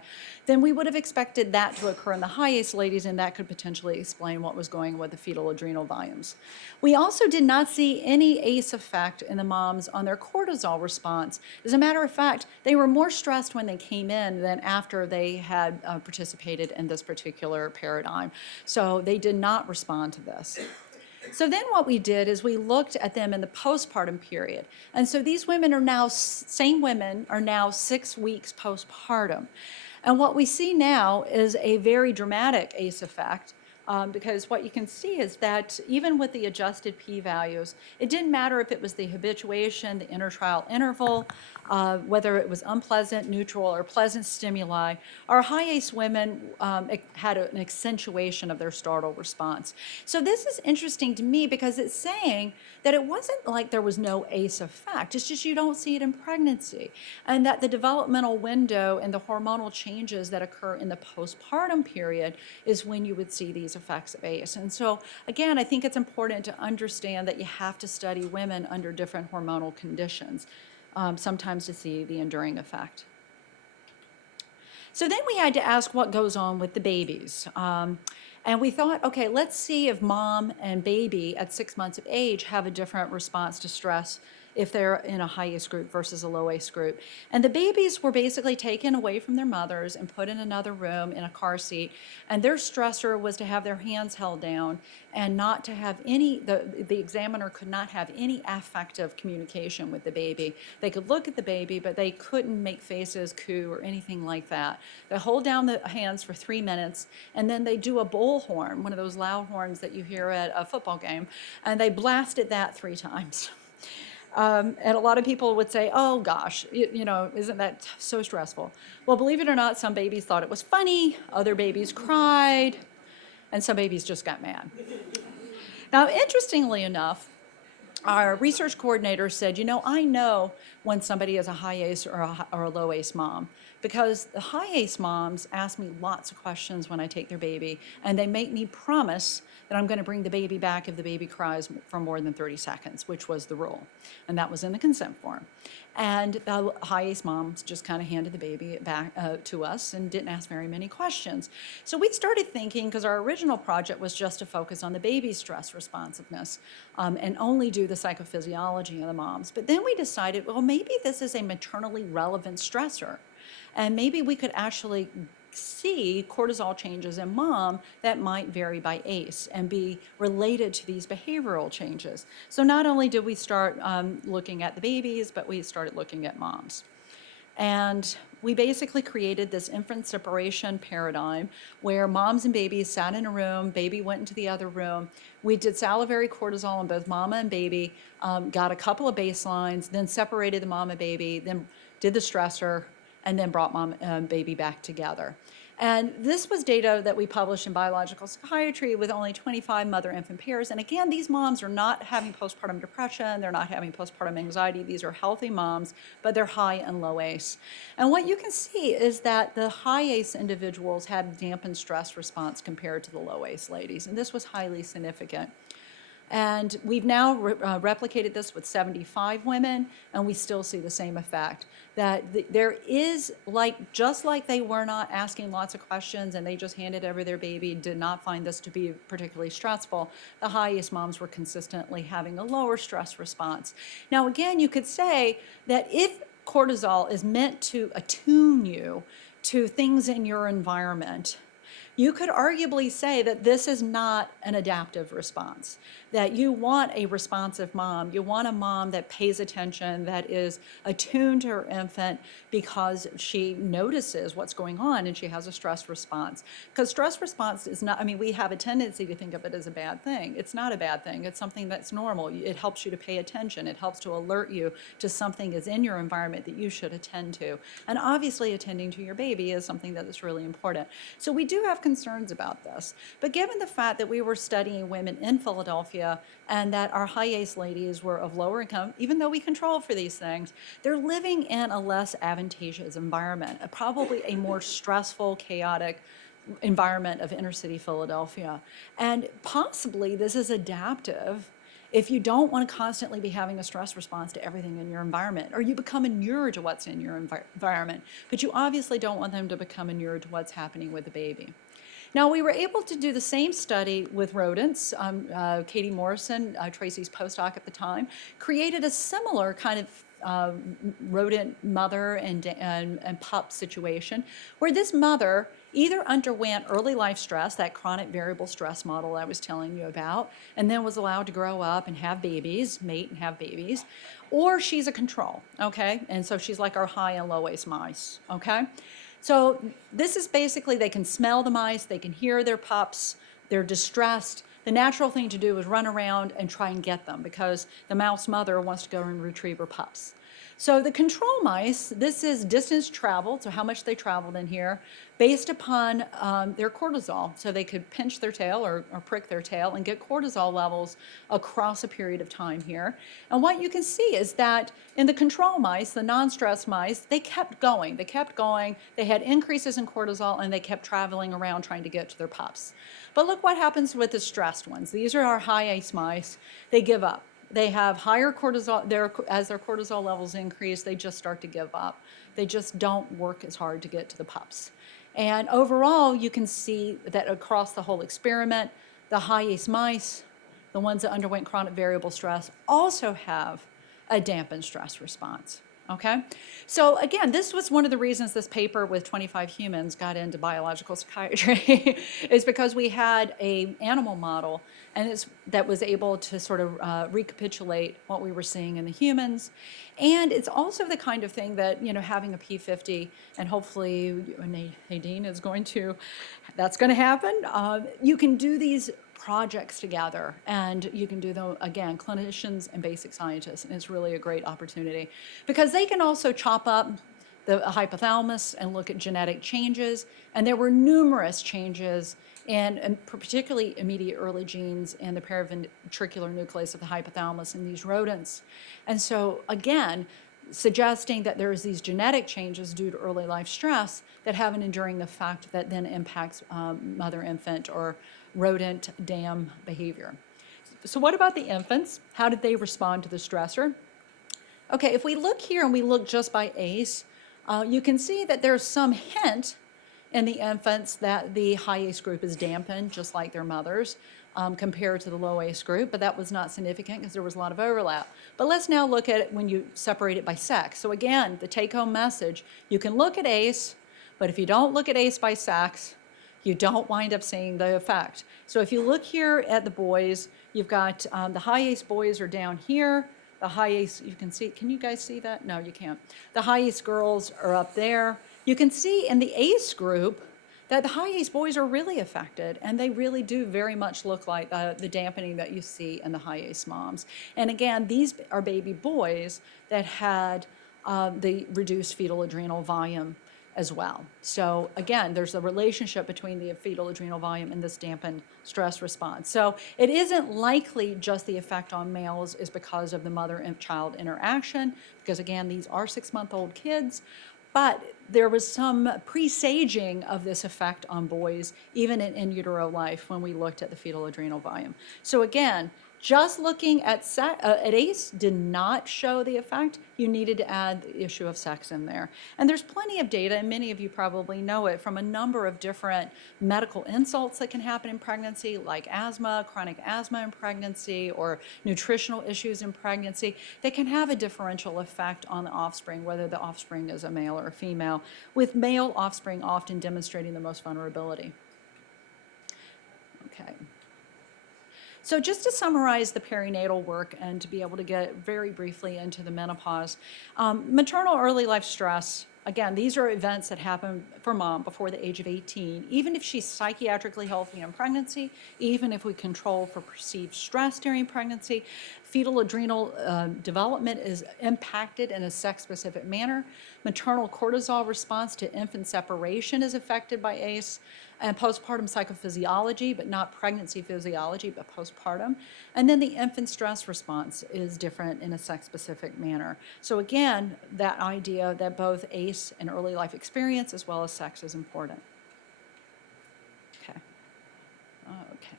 then we would have expected that to occur in the high ACE ladies, and that could potentially explain what was going on with the fetal adrenal volumes. We also did not see any ACE effect in the moms on their cortisol response. As a matter of fact, they were more stressed when they came in than after they had participated in this particular paradigm. So they did not respond to this. So then what we did is we looked at them in the postpartum period. And so these women are now, same women are now 6 weeks postpartum. And what we see now is a very dramatic ACE effect, because what you can see is that even with the adjusted p-values, it didn't matter if it was the habituation, the intertrial interval, whether it was unpleasant, neutral, or pleasant stimuli, our high ACE women had an accentuation of their startle response. So this is interesting to me because it's saying that it wasn't like there was no ACE effect. It's just you don't see it in pregnancy. And that the developmental window and the hormonal changes that occur in the postpartum period is when you would see these effects of ACE. And so, again, I think it's important to understand that you have to study women under different hormonal conditions, sometimes to see the enduring effect. So then we had to ask what goes on with the babies. And we thought, okay, let's see if mom and baby at 6 months of age have a different response to stress if they're in a high ACE group versus a low ACE group. And the babies were basically taken away from their mothers and put in another room in a car seat. And their stressor was to have their hands held down and not to have any, the examiner could not have any affective communication with the baby. They could look at the baby, but they couldn't make faces, coo, or anything like that. They hold down the hands for 3 minutes, and then they do a bullhorn, one of those loud horns that you hear at a football game, and they blasted that 3 times. And a lot of people would say, oh gosh, isn't that so stressful? Well, believe it or not, some babies thought it was funny, other babies cried, and some babies just got mad. Now, interestingly enough, our research coordinator said, I know when somebody is a high ACE or a low ACE mom, because the high ACE moms ask me lots of questions when I take their baby, and they make me promise that I'm going to bring the baby back if the baby cries for more than 30 seconds, which was the rule. And that was in the consent form. And the high ACE moms just kind of handed the baby back to us and didn't ask very many questions. So we started thinking, because our original project was just to focus on the baby's stress responsiveness and only do the psychophysiology of the moms. But then we decided, well, maybe this is a maternally relevant stressor. And maybe we could actually see cortisol changes in mom that might vary by ACE and be related to these behavioral changes. So not only did we start looking at the babies, but we started looking at moms. And we basically created this infant separation paradigm where moms and babies sat in a room, baby went into the other room. We did salivary cortisol on both mama and baby, got a couple of baselines, then separated the mama and baby, then did the stressor, and then brought mom and baby back together. And this was data that we published in Biological Psychiatry with only 25 mother-infant pairs. And again, these moms are not having postpartum depression, they're not having postpartum anxiety, these are healthy moms, but they're high and low ACE. And what you can see is that the high ACE individuals had dampened stress response compared to the low ACE ladies, and this was highly significant. And we've now replicated this with 75 women, and we still see the same effect. That there is, just like they were not asking lots of questions and they just handed over their baby, did not find this to be particularly stressful, the highest moms were consistently having a lower stress response. Now, again, you could say that if cortisol is meant to attune you to things in your environment, you could arguably say that this is not an adaptive response, that you want a responsive mom. You want a mom that pays attention, that is attuned to her infant because she notices what's going on and she has a stress response. Because stress response is not, we have a tendency to think of it as a bad thing. It's not a bad thing. It's something that's normal. It helps you to pay attention. It helps to alert you to something is in your environment that you should attend to. And obviously attending to your baby is something that is really important. So we do have concerns about this. But given the fact that we were studying women in Philadelphia and that our high ACE ladies were of lower income, even though we control for these things, they're living in a less advantageous environment, probably a more stressful, chaotic environment of inner city Philadelphia. And possibly this is adaptive if you don't want to constantly be having a stress response to everything in your environment, or you become inured to what's in your environment, but you obviously don't want them to become inured to what's happening with the baby. Now, we were able to do the same study with rodents. Katie Morrison, Tracy's postdoc at the time, created a similar kind of rodent mother and pup situation where this mother either underwent early life stress, that chronic variable stress model I was telling you about, and then was allowed to grow up and have babies, mate and have babies, or she's a control, okay? And so she's like our high and low ACE mice, okay? So this is basically, they can smell the mice, they can hear their pups, they're distressed. The natural thing to do is run around and try and get them because the mouse mother wants to go and retrieve her pups. So the control mice, this is distance traveled, so how much they traveled in here, based upon their cortisol. So they could pinch their tail or prick their tail and get cortisol levels across a period of time here. And what you can see is that in the control mice, the non-stress mice, they kept going. They kept going. They had increases in cortisol, and they kept traveling around trying to get to their pups. But look what happens with the stressed ones. These are our high ACE mice. They give up. They have higher cortisol, as their cortisol levels increase, they just start to give up. They just don't work as hard to get to the pups. And overall, you can see that across the whole experiment, the high ACE mice, the ones that underwent chronic variable stress, also have a dampened stress response. Okay, so again, this was one of the reasons this paper with 25 humans got into biological psychiatry is because we had an animal model that was able to sort of recapitulate what we were seeing in the humans. And it's also the kind of thing that, having a P50, and hopefully Nadine is that's going to happen. You can do these projects together, and you can do them, again, clinicians and basic scientists, and it's really a great opportunity because they can also chop up the hypothalamus and look at genetic changes, and there were numerous changes and particularly immediate early genes in the paraventricular nucleus of the hypothalamus in these rodents. And so, again, suggesting that there's these genetic changes due to early life stress that have an enduring effect that then impacts mother-infant or rodent dam behavior. So what about the infants? How did they respond to the stressor? Okay, if we look here and we look just by ACE, you can see that there's some hint in the infants that the high ACE group is dampened, just like their mothers, compared to the low ACE group, but that was not significant because there was a lot of overlap. But let's now look at it when you separate it by sex. So again, the take-home message, you can look at ACE, but if you don't look at ACE by sex, you don't wind up seeing the effect. So if you look here at the boys, you've got the high ACE boys are down here. The high ACE, you can see, can you guys see that? No, you can't. The high ACE girls are up there. You can see in the ACE group that the high ACE boys are really affected, and they really do very much look like the dampening that you see in the high ACE moms. And again, these are baby boys that had the reduced fetal adrenal volume as well. So again, there's a relationship between the fetal adrenal volume and this dampened stress response. So it isn't likely just the effect on males is because of the mother and child interaction, because again, these are 6-month-old kids, but there was some presaging of this effect on boys, even in utero life when we looked at the fetal adrenal volume. So again, just looking at ACE did not show the effect. You needed to add the issue of sex in there. And there's plenty of data, and many of you probably know it, from a number of different medical insults that can happen in pregnancy, like asthma, chronic asthma in pregnancy, or nutritional issues in pregnancy. They can have a differential effect on the offspring, whether the offspring is a male or a female, with male offspring often demonstrating the most vulnerability. Okay. So just to summarize the perinatal work and to be able to get very briefly into the menopause, maternal early life stress, again, these are events that happen for mom before the age of 18, even if she's psychiatrically healthy in pregnancy, even if we control for perceived stress during pregnancy. Fetal adrenal development is impacted in a sex-specific manner. Maternal cortisol response to infant separation is affected by ACE. And postpartum psychophysiology, but not pregnancy physiology, but postpartum. And then the infant stress response is different in a sex-specific manner. So again, that idea that both ACE and early life experience as well as sex is important. Okay,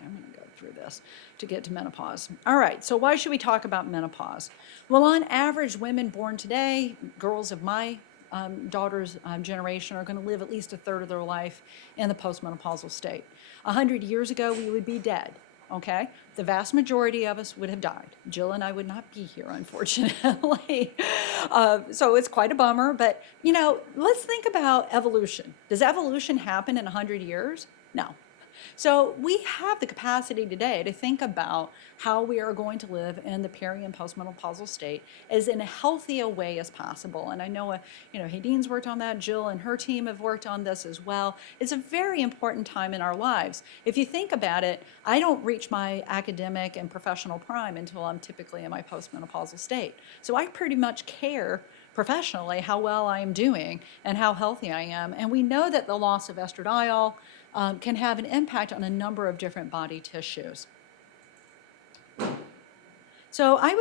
I'm gonna go through this to get to menopause. All right, so why should we talk about menopause? Well, on average, women born today, girls of my daughter's generation, are going to live at least a third of their life in the postmenopausal state. 100 years ago, we would be dead, okay? The vast majority of us would have died. Jill and I would not be here, unfortunately. So it's quite a bummer, but, let's think about evolution. Does evolution happen in 100 years? No. So we have the capacity today to think about how we are going to live in the peri and postmenopausal state as in a healthy a way as possible. And I know, Hadine's worked on that. Jill and her team have worked on this as well. It's a very important time in our lives. If you think about it, I don't reach my academic and professional prime until I'm typically in my postmenopausal state. So I pretty much care professionally how well I am doing and how healthy I am. And we know that the loss of estradiol can have an impact on a number of different body tissues. So I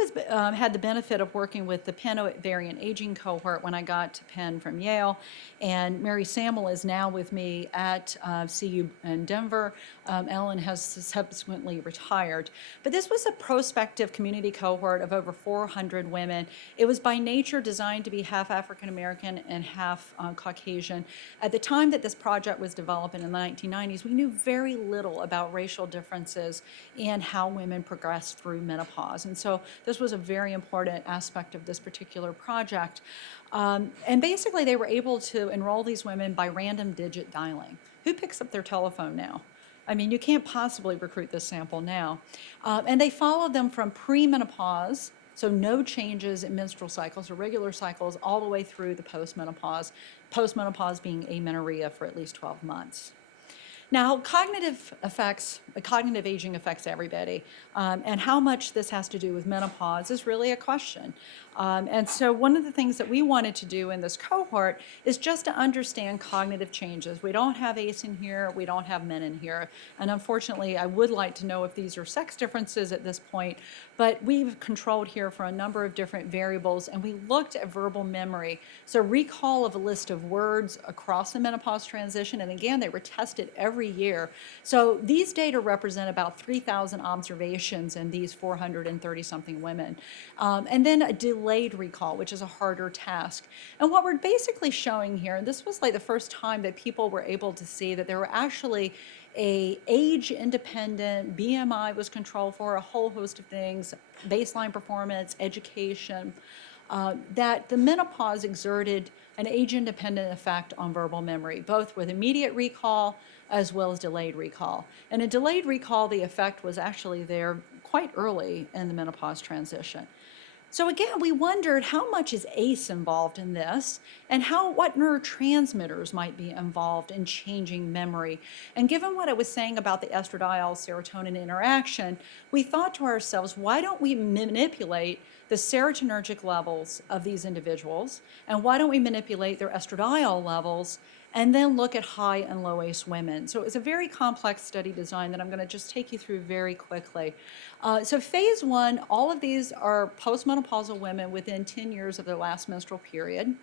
had the benefit of working with the Penn Ovarian Aging Cohort when I got to Penn from Yale, and Mary Samuel is now with me at CU in Denver. Ellen has subsequently retired. But this was a prospective community cohort of over 400 women. It was by nature designed to be half African American and half Caucasian. At the time that this project was developed in the 1990s, we knew very little about racial differences in how women progressed through menopause. And so this was a very important aspect of this particular project. And basically, they were able to enroll these women by random digit dialing. Who picks up their telephone now? I mean, you can't possibly recruit this sample now. And they followed them from premenopause, so no changes in menstrual cycles or regular cycles, all the way through the postmenopause being amenorrhea for at least 12 months. Now, cognitive aging affects everybody, and how much this has to do with menopause is really a question. And so one of the things that we wanted to do in this cohort is just to understand cognitive changes. We don't have ACE in here, we don't have men in here, and unfortunately, I would like to know if these are sex differences at this point, but we've controlled here for a number of different variables, and we looked at verbal memory. So recall of a list of words across the menopause transition, and again, they were tested every year. So these data represent about 3,000 observations in these 430-something women. And then a delayed recall, which is a harder task. And what we're basically showing here, and this was like the first time that people were able to see that there were actually a age-independent, BMI was controlled for, a whole host of things, baseline performance, education, that the menopause exerted an age-independent effect on verbal memory, both with immediate recall as well as delayed recall. And in delayed recall, the effect was actually there quite early in the menopause transition. So again, we wondered how much is ACE involved in this and what neurotransmitters might be involved in changing memory. And given what I was saying about the estradiol-serotonin interaction, we thought to ourselves, why don't we manipulate the serotonergic levels of these individuals, and why don't we manipulate their estradiol levels and then look at high and low ACE women. So it was a very complex study design that I'm going to just take you through very quickly. So phase 1, all of these are postmenopausal women within 10 years of their last menstrual period.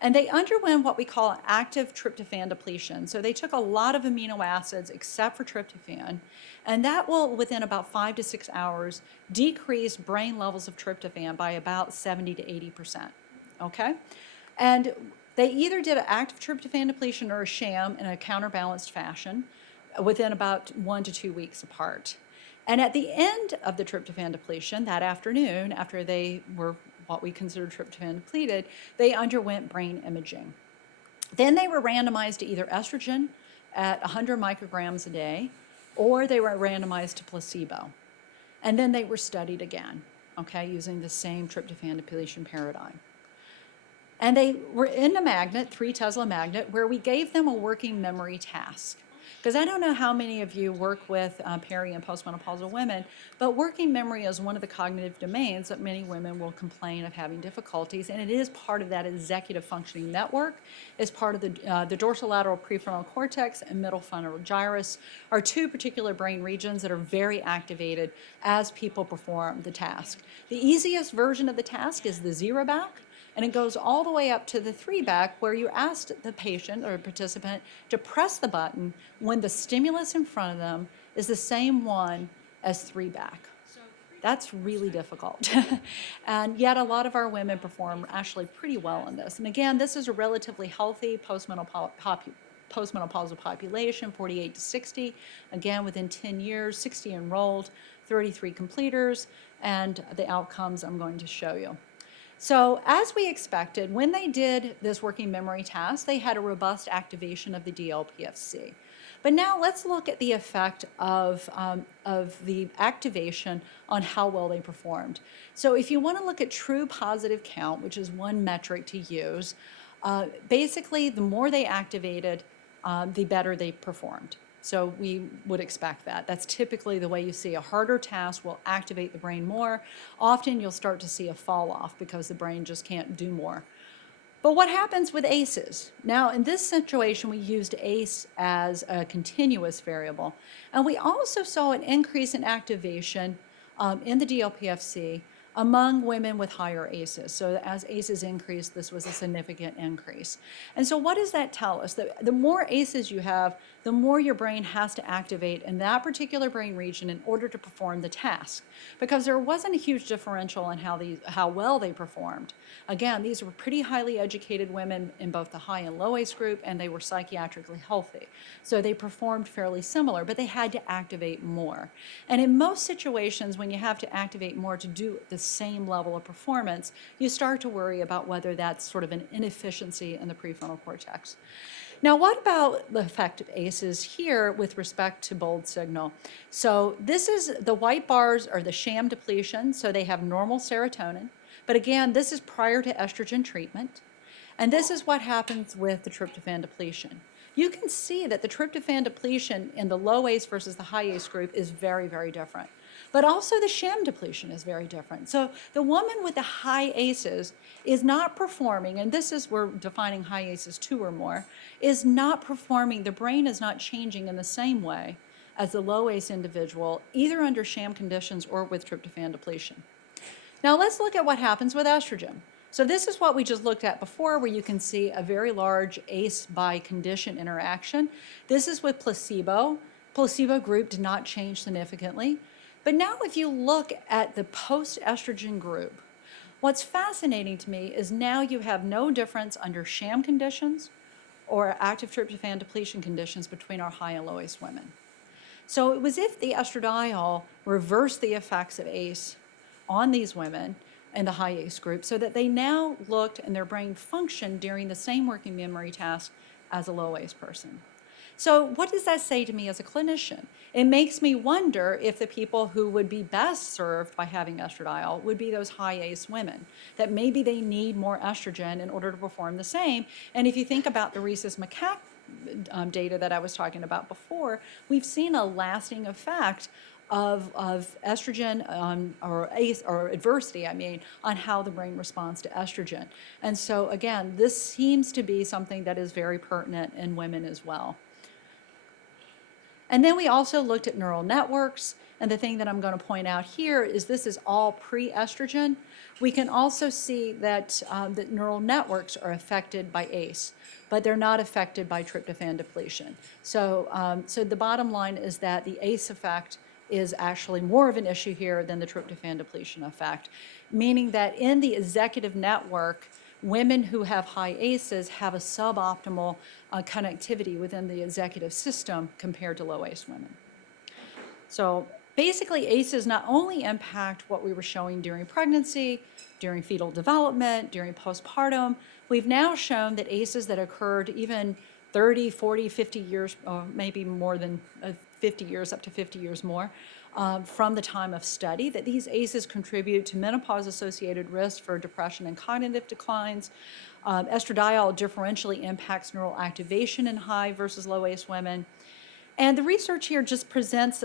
And they underwent what we call active tryptophan depletion. So they took a lot of amino acids except for tryptophan, and that will, within about 5 to 6 hours, decrease brain levels of tryptophan by about 70 to 80%, okay? And they either did an active tryptophan depletion or a sham in a counterbalanced fashion within about 1 to 2 weeks apart. And at the end of the tryptophan depletion that afternoon, after they were what we consider tryptophan depleted, they underwent brain imaging. Then they were randomized to either estrogen at 100 micrograms a day, or they were randomized to placebo. And then they were studied again, okay, using the same tryptophan depletion paradigm. And they were in a magnet, 3 Tesla magnet, where we gave them a working memory task. Because I don't know how many of you work with peri and postmenopausal women, but working memory is one of the cognitive domains that many women will complain of having difficulties, and it is part of that executive functioning network. It's part of the dorsolateral prefrontal cortex and middle frontal gyrus are 2 particular brain regions that are very activated as people perform the task. The easiest version of the task is the 0 back, and it goes all the way up to the 3 back, where you asked the patient or participant to press the button when the stimulus in front of them is the same one as 3 back. That's really difficult. And yet a lot of our women perform actually pretty well in this. And again, this is a relatively healthy postmenopausal population, 48 to 60. Again, within 10 years, 60 enrolled, 33 completers, and the outcomes I'm going to show you. So as we expected, when they did this working memory task, they had a robust activation of the DLPFC. But now let's look at the effect of the activation on how well they performed. So if you want to look at true positive count, which is one metric to use, basically the more they activated, the better they performed. So we would expect that. That's typically the way you see a harder task will activate the brain more. Often you'll start to see a fall off because the brain just can't do more. But what happens with ACEs? Now, in this situation, we used ACE as a continuous variable. And we also saw an increase in activation in the DLPFC among women with higher ACEs. So as ACEs increased, this was a significant increase. And so what does that tell us? That the more ACEs you have, the more your brain has to activate in that particular brain region in order to perform the task. Because there wasn't a huge differential in how well they performed. Again, these were pretty highly educated women in both the high and low ACE group, and they were psychiatrically healthy. So they performed fairly similar, but they had to activate more. And in most situations, when you have to activate more to do the same level of performance, you start to worry about whether that's sort of an inefficiency in the prefrontal cortex. Now, what about the effect of ACEs here with respect to bold signal? So this is the white bars are the sham depletion, so they have normal serotonin. But again, this is prior to estrogen treatment. And this is what happens with the tryptophan depletion. You can see that the tryptophan depletion in the low ACE versus the high ACE group is very, very different. But also the sham depletion is very different. So the woman with the high ACEs is not performing, and this is, we're defining high ACEs 2 or more, is not performing, the brain is not changing in the same way as the low ACE individual, either under sham conditions or with tryptophan depletion. Now let's look at what happens with estrogen. So this is what we just looked at before, where you can see a very large ACE by condition interaction. This is with placebo. Placebo group did not change significantly. But now if you look at the post-estrogen group, what's fascinating to me is now you have no difference under sham conditions or active tryptophan depletion conditions between our high and low ACE women. So it was if the estradiol reversed the effects of ACE on these women in the high ACE group so that they now looked and their brain functioned during the same working memory task as a low ACE person. So what does that say to me as a clinician? It makes me wonder if the people who would be best served by having estradiol would be those high ACE women, that maybe they need more estrogen in order to perform the same. And if you think about the rhesus macaque data that I was talking about before, we've seen a lasting effect of estrogen or ACE, or adversity, on how the brain responds to estrogen. And so again, this seems to be something that is very pertinent in women as well. And then we also looked at neural networks, and the thing that I'm going to point out here is this is all pre-estrogen. We can also see that that neural networks are affected by ACE, but they're not affected by tryptophan depletion. So, so the bottom line is that the ACE effect is actually more of an issue here than the tryptophan depletion effect, meaning that in the executive network, women who have high ACEs have a suboptimal connectivity within the executive system compared to low ACE women. So basically, ACEs not only impact what we were showing during pregnancy, during fetal development, during postpartum, we've now shown that ACEs that occurred even 30, 40, 50 years, or maybe more than 50 years, up to 50 years more, from the time of study, that these ACEs contribute to menopause-associated risk for depression and cognitive declines. Estradiol differentially impacts neural activation in high versus low ACE women. And the research here just presents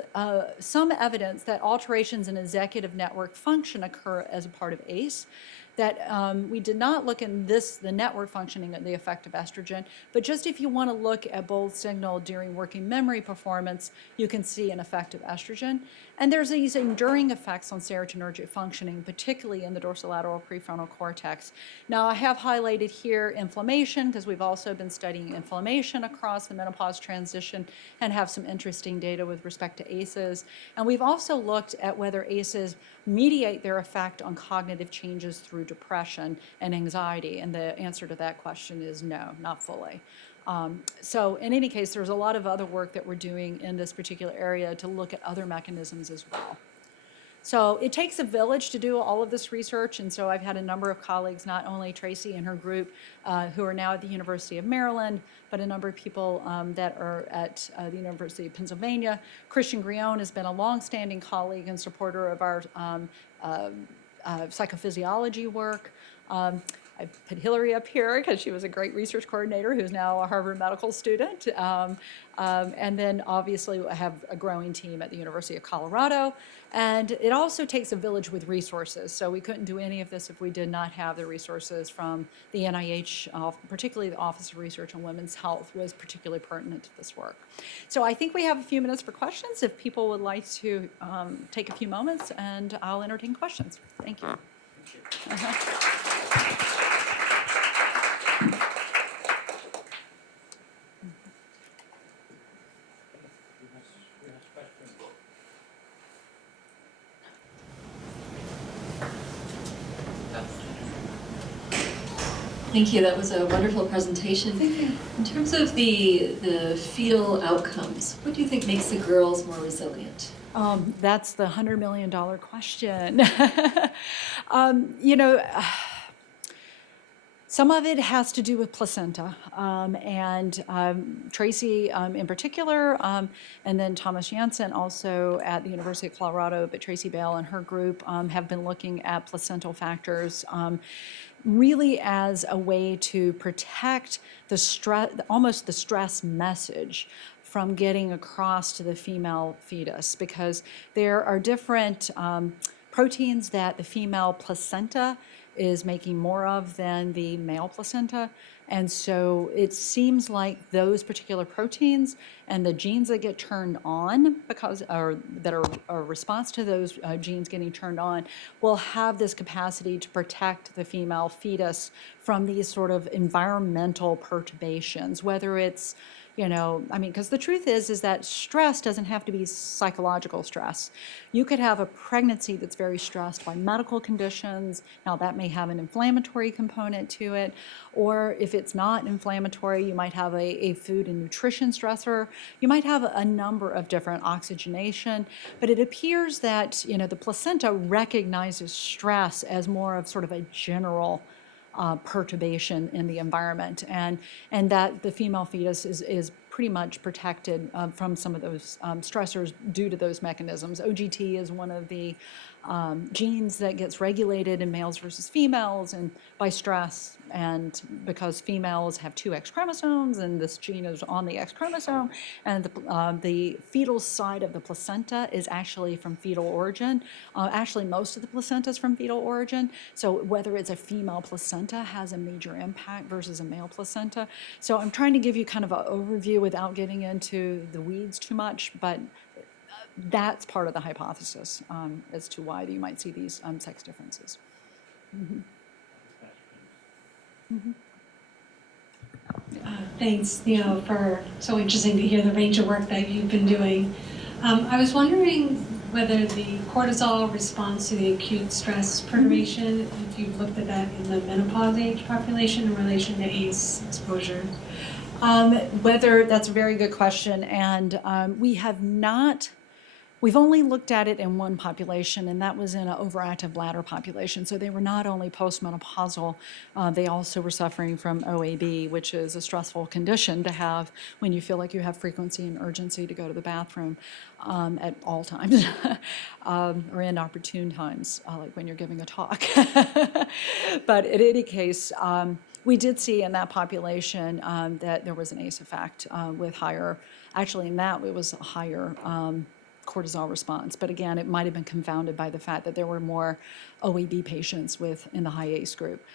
some evidence that alterations in executive network function occur as a part of ACE, that we did not look in the network functioning of the effect of estrogen, but just if you want to look at bold signal during working memory performance, you can see an effect of estrogen. And there's these enduring effects on serotonergic functioning, particularly in the dorsolateral prefrontal cortex. Now, I have highlighted here inflammation, because we've also been studying inflammation across the menopause transition and have some interesting data with respect to ACEs. And we've also looked at whether ACEs mediate their effect on cognitive changes through depression and anxiety, and the answer to that question is no, not fully. So in any case, there's a lot of other work that we're doing in this particular area to look at other mechanisms as well. So it takes a village to do all of this research, and so I've had a number of colleagues, not only Tracy and her group, who are now at the University of Maryland, but a number of people that are at the University of Pennsylvania. Christian Grione has been a longstanding colleague and supporter of our psychophysiology work. I put Hillary up here because she was a great research coordinator who's now a Harvard medical student. And then obviously I have a growing team at the University of Colorado. And it also takes a village with resources. So we couldn't do any of this if we did not have the resources from the NIH, particularly the Office of Research on Women's Health was particularly pertinent to this work. So I think we have a few minutes for questions if people would like to take a few moments, and I'll entertain questions. Thank you. Thank you. That was a wonderful presentation. In terms of the fetal outcomes, what do you think makes the girls more resilient? That's the $100 million question. You know, some of it has to do with placenta, and Tracy in particular, and then Thomas Janssen also at the University of Colorado, but Tracy Bale and her group have been looking at placental factors really as a way to protect the stress, almost the stress message from getting across to the female fetus, because there are different proteins that the female placenta is making more of than the male placenta. And so it seems like those particular proteins and the genes that get turned on because, or that are a response to those genes getting turned on will have this capacity to protect the female fetus from these sort of environmental perturbations, whether it's, you know, I mean, because the truth is that stress doesn't have to be psychological stress. You could have a pregnancy that's very stressed by medical conditions. Now that may have an inflammatory component to it, or if it's not inflammatory, you might have a food and nutrition stressor. You might have a number of different oxygenation, but it appears that, you know, the placenta recognizes stress as more of sort of a general perturbation in the environment, and that the female fetus is pretty much protected from some of those stressors due to those mechanisms. OGT is one of the genes that gets regulated in males versus females and by stress, and because females have 2 X chromosomes and this gene is on the X chromosome, and the fetal side of the placenta is actually from fetal origin. Actually, most of the placenta is from fetal origin, so whether it's a female placenta has a major impact versus a male placenta. So I'm trying to give you kind of an overview without getting into the weeds too much, but that's part of the hypothesis as to why you might see these sex differences. Mm-hmm. Mm-hmm. Thanks, Neill, for so interesting to hear the range of work that you've been doing. I was wondering whether the cortisol responds to the acute stress perturbation, if you've looked at that in the menopause age population in relation to ACE exposure. That's a very good question, and we have not. We've only looked at it in one population, and that was in an overactive bladder population. So they were not only postmenopausal, they also were suffering from OAB, which is a stressful condition to have when you feel like you have frequency and urgency to go to the bathroom at all times, or inopportune times, like when you're giving a talk. But in any case, we did see in that population that there was an ACE effect with higher, actually in that it was a higher cortisol response. But again, it might have been confounded by the fact that there were more OAB patients in the high ACE group.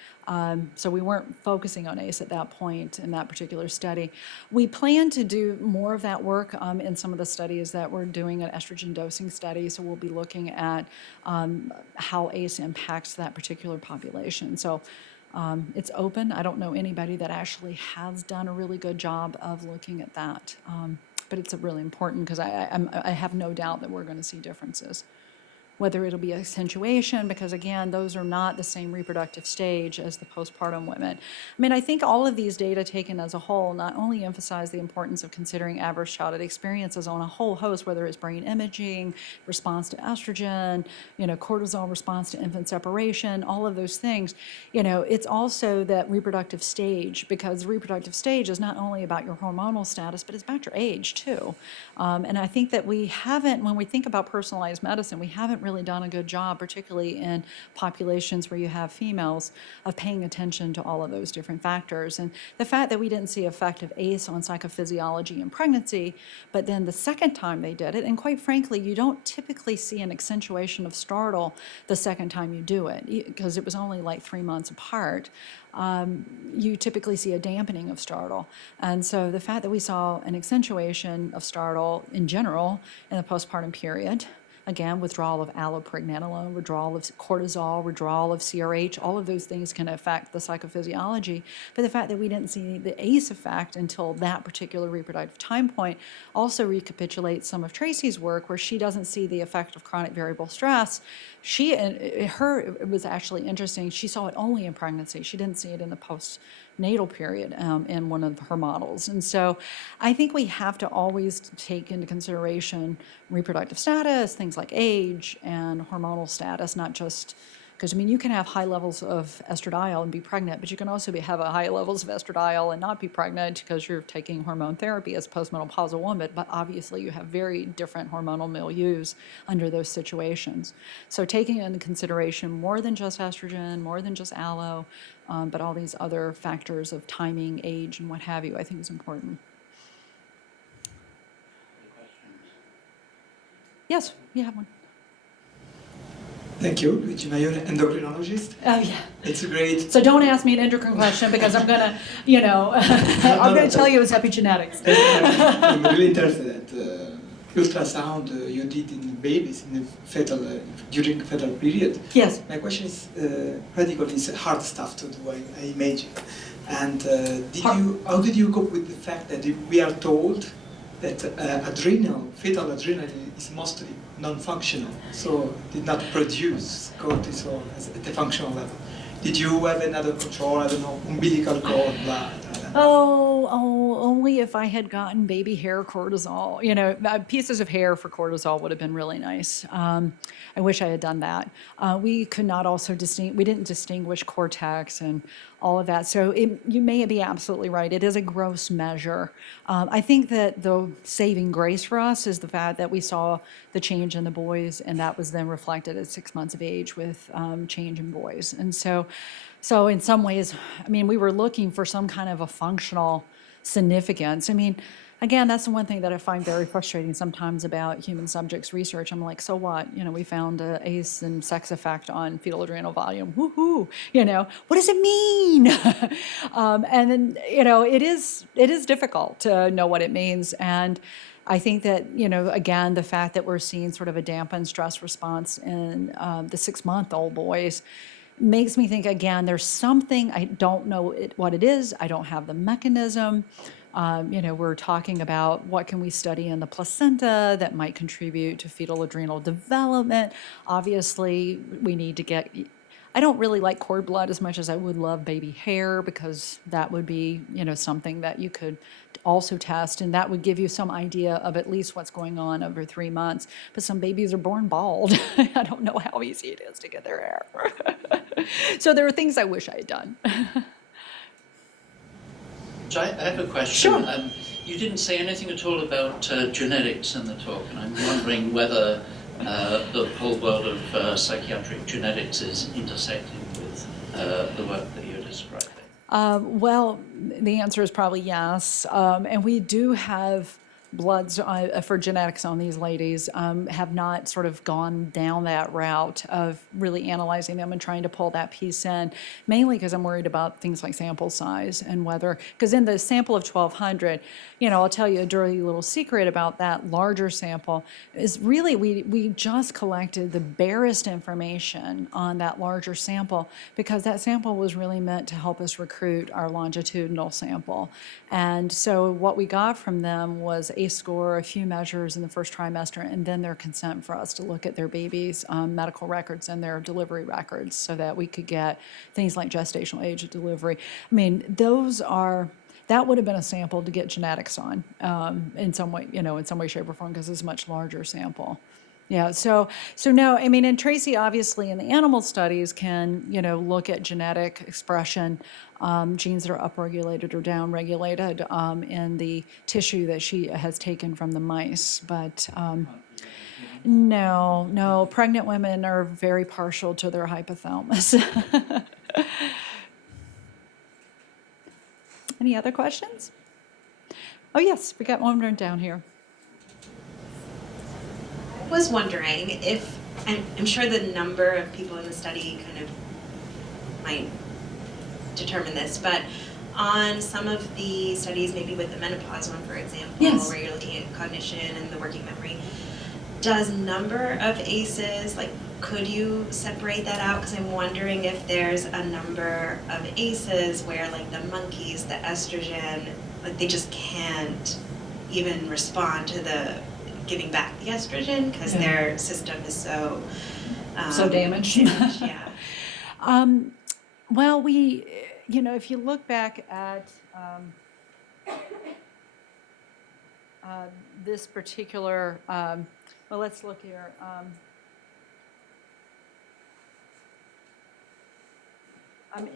So we weren't focusing on ACE at that point in that particular study. We plan to do more of that work in some of the studies that we're doing, an estrogen dosing study. So we'll be looking at how ACE impacts that particular population. So it's open. I don't know anybody that actually has done a really good job of looking at that. But it's really important because I have no doubt that we're going to see differences. Whether it'll be accentuation, because again, those are not the same reproductive stage as the postpartum women. I mean, I think all of these data taken as a whole not only emphasize the importance of considering adverse childhood experiences on a whole host, whether it's brain imaging, response to estrogen, cortisol response to infant separation, all of those things. It's also that reproductive stage, because the reproductive stage is not only about your hormonal status, but it's about your age too. And I think that we haven't, when we think about personalized medicine, we haven't really really done a good job, particularly in populations where you have females, of paying attention to all of those different factors. And the fact that we didn't see effect of ACE on psychophysiology in pregnancy, but then the second time they did it, and quite frankly, you don't typically see an accentuation of startle the second time you do it, because it was only like 3 months apart. You typically see a dampening of startle. And so the fact that we saw an accentuation of startle in general in the postpartum period, again, withdrawal of allopregnanolone, withdrawal of cortisol, withdrawal of CRH, all of those things can affect the psychophysiology. But the fact that we didn't see the ACE effect until that particular reproductive time point also recapitulates some of Tracy's work, where she doesn't see the effect of chronic variable stress. It was actually interesting. She saw it only in pregnancy. She didn't see it in the postnatal period in one of her models. And so I think we have to always take into consideration reproductive status, things like age and hormonal status, not just because, I mean, you can have high levels of estradiol and be pregnant, but you can also have high levels of estradiol and not be pregnant because you're taking hormone therapy as a postmenopausal woman. But obviously, you have very different hormonal milieus under those situations. So taking into consideration more than just estrogen, more than just allo, but all these other factors of timing, age, and what have you, I think is important. Yes, you have one. Thank you, Regina. You're an endocrinologist. Oh, yeah. It's great. So don't ask me an endocrine question because I'm gonna, I'm gonna tell you it's epigenetics. I'm really interested at ultrasound you did in babies in the fetal during the fetal period. Yes. My question is, radical is hard stuff to do, I imagine. And how did you cope with the fact that we are told that fetal adrenal is mostly non-functional, so did not produce cortisol at the functional level? Did you have another control, I don't know, umbilical cord, blood? Oh, only if I had gotten baby hair cortisol. Pieces of hair for cortisol would have been really nice. I wish I had done that. We could not also we didn't distinguish cortex and all of that. So you may be absolutely right. It is a gross measure. I think that the saving grace for us is the fact that we saw the change in the boys, and that was then reflected at 6 months of age with change in boys. And so in some ways, I mean, we were looking for some kind of a functional significance. I mean, again, that's the one thing that I find very frustrating sometimes about human subjects research. I'm like, so what? We found an ACE and sex effect on fetal adrenal volume. Woohoo! What does it mean? And then, it is difficult to know what it means. And I think that, again, the fact that we're seeing sort of a dampened stress response in the 6-month-old boys makes me think, again, there's something, I don't know what it is. I don't have the mechanism. We're talking about what can we study in the placenta that might contribute to fetal adrenal development. Obviously, we need to get, I don't really like cord blood as much as I would love baby hair, because that would be, something that you could also test, and that would give you some idea of at least what's going on over 3 months. But some babies are born bald. I don't know how easy it is to get their hair. So there are things I wish I had done. So I have a question. Sure. You didn't say anything at all about genetics in the talk, and I'm wondering whether the whole world of psychiatric genetics is intersecting with the work that you're describing. Well, the answer is probably yes. And we do have bloods for genetics on these ladies, have not sort of gone down that route of really analyzing them and trying to pull that piece in, mainly because I'm worried about things like sample size and whether, because in the sample of 1,200, I'll tell you a dirty little secret about that larger sample is really we just collected the barest information on that larger sample, because that sample was really meant to help us recruit our longitudinal sample. And so what we got from them was ACE score, a few measures in the first trimester, and then their consent for us to look at their babies' medical records and their delivery records, so that we could get things like gestational age of delivery. I mean, that would have been a sample to get genetics on in some way, in some way, shape, or form, because it's a much larger sample. Yeah, so no, I mean, and Tracy obviously in the animal studies can, look at genetic expression, genes that are upregulated or downregulated in the tissue that she has taken from the mice. But No, pregnant women are very partial to their hypothalamus. Any other questions? Oh, yes, we got one down here. I was wondering if, I'm sure the number of people in the study kind of might determine this, but on some of the studies, maybe with the menopause one, for example, Yes. where you're looking at cognition and the working memory, does number of ACEs, like, could you separate that out? Because I'm wondering if there's a number of ACEs where, like, the monkeys, the estrogen, like, they just can't even respond to the giving back the estrogen because their system is so So damaged. yeah. Well, if you look back at this particular, well, let's look here.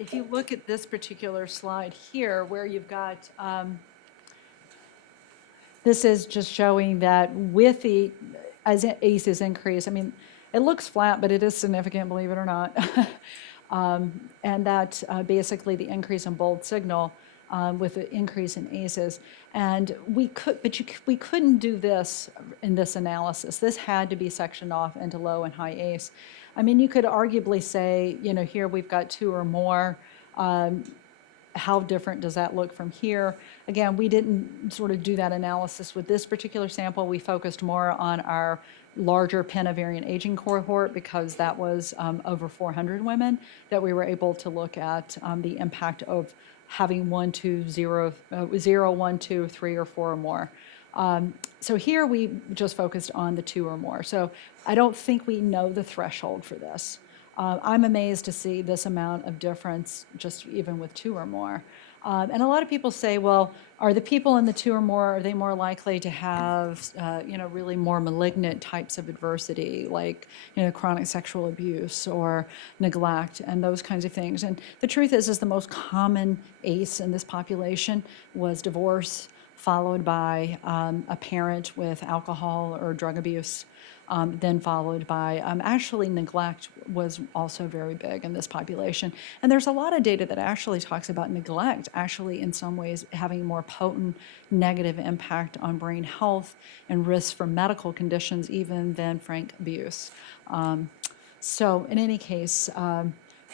If you look at this particular slide here, where you've got, this is just showing that with as ACEs increase, it looks flat, but it is significant, believe it or not. And that basically the increase in bold signal with the increase in ACEs. And we couldn't do this in this analysis. This had to be sectioned off into low and high ACE. You could arguably say, here we've got 2 or more. How different does that look from here? Again, we didn't sort of do that analysis with this particular sample. We focused more on our larger Penn ovarian aging cohort because that was over 400 women that we were able to look at the impact of having 1, 2, 0, 0, 1, 2, 3, or 4 or more. So here we just focused on the 2 or more. So I don't think we know the threshold for this. I'm amazed to see this amount of difference just even with 2 or more. And a lot of people say, well, are the people in the 2 or more, are they more likely to have, really more malignant types of adversity, like, chronic sexual abuse or neglect and those kinds of things? And the truth is the most common ACE in this population was divorce, followed by a parent with alcohol or drug abuse. Then followed by, actually neglect was also very big in this population. And there's a lot of data that actually talks about neglect actually in some ways having more potent negative impact on brain health and risks for medical conditions even than frank abuse. So in any case,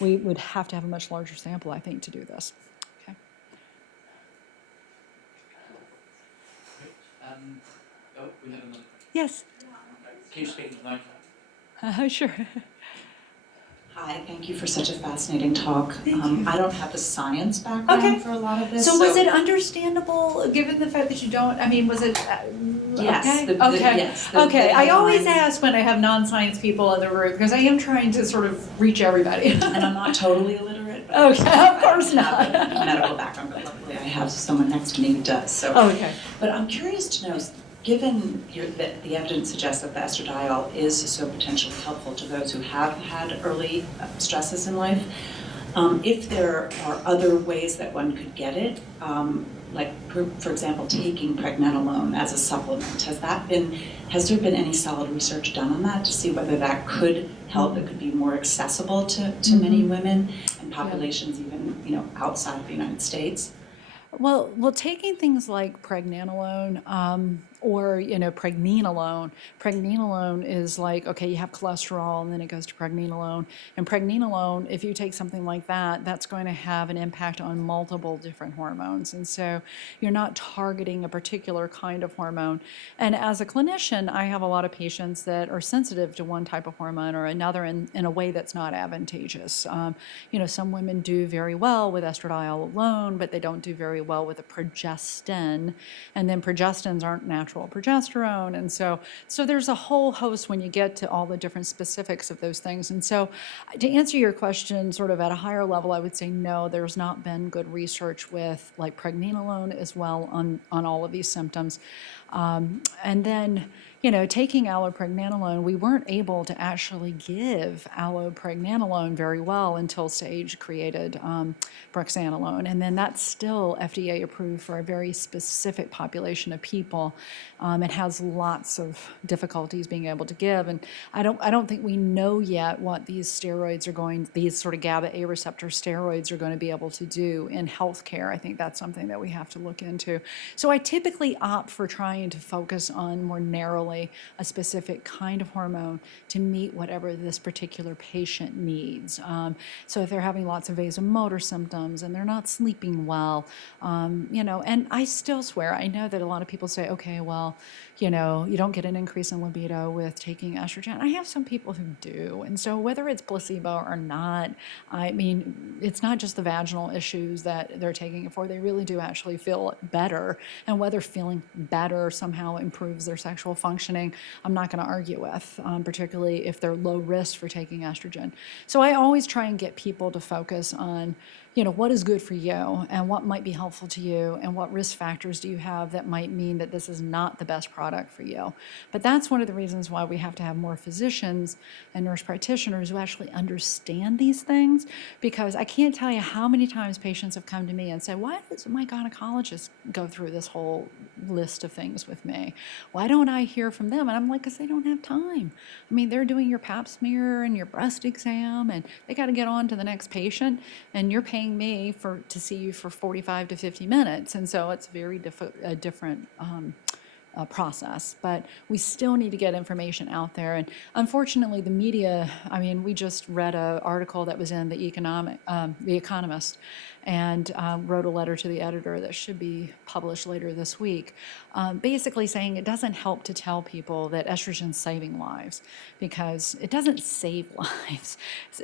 we would have to have a much larger sample, I think, to do this. Okay. We have another. Yes. Can you speak to the mic? Sure. Hi, thank you for such a fascinating talk. I don't have the science background Okay. for a lot of this. So was it understandable, given the fact that you don't, was it? Yes. Okay. Yes. Okay. I always ask when I have non-science people in the room, because I am trying to sort of reach everybody. And I'm not totally illiterate. But Okay, of course I have not. a medical background, but luckily I have someone next to me who does. So. Okay. But I'm curious to know, given that the evidence suggests that the estradiol is so potentially helpful to those who have had early stresses in life, if there are other ways that one could get it, like for example, taking pregnenolone as a supplement, has there been any solid research done on that to see whether that could help? It could be more accessible to many women and populations even outside of the United States. Well, taking things like pregnenolone or pregnenolone. Pregnenolone is like, okay, you have cholesterol and then it goes to pregnenolone. And pregnenolone, if you take something like that, that's going to have an impact on multiple different hormones. And so you're not targeting a particular kind of hormone. And as a clinician, I have a lot of patients that are sensitive to one type of hormone or another in a way that's not advantageous. Some women do very well with estradiol alone, but they don't do very well with a progestin. And then progestins aren't natural progesterone. And so there's a whole host when you get to all the different specifics of those things. And so to answer your question sort of at a higher level, I would say no, there's not been good research with like pregnenolone as well on all of these symptoms. And then, taking allopregnanolone, we weren't able to actually give allopregnanolone very well until Sage created brexanolone. And then that's still FDA approved for a very specific population of people. It has lots of difficulties being able to give. And I don't think we know yet what these steroids are these sort of GABA A receptor steroids are going to be able to do in healthcare. I think that's something that we have to look into. So I typically opt for trying to focus on more narrowly a specific kind of hormone to meet whatever this particular patient needs. So if they're having lots of vasomotor symptoms and they're not sleeping well, and I still swear, I know that a lot of people say, okay, well, you don't get an increase in libido with taking estrogen. I have some people who do. And so whether it's placebo or not, I mean, it's not just the vaginal issues that they're taking it for. They really do actually feel better. And whether feeling better somehow improves their sexual functioning, I'm not going to argue with, particularly if they're low risk for taking estrogen. So I always try and get people to focus on what is good for you and what might be helpful to you and what risk factors do you have that might mean that this is not the best product for you. But that's one of the reasons why we have to have more physicians and nurse practitioners who actually understand these things, because I can't tell you how many times patients have come to me and said, why does my gynecologist go through this whole list of things with me? Why don't I hear from them? And I'm like, because they don't have time. I mean, they're doing your pap smear and your breast exam, and they got to get on to the next patient, and you're paying me to see you for 45 to 50 minutes. And so it's very different process, but we still need to get information out there. And unfortunately, the media, I mean, we just read an article that was in The Economist, and wrote a letter to the editor that should be published later this week, basically saying it doesn't help to tell people that estrogen's saving lives, because it doesn't save lives.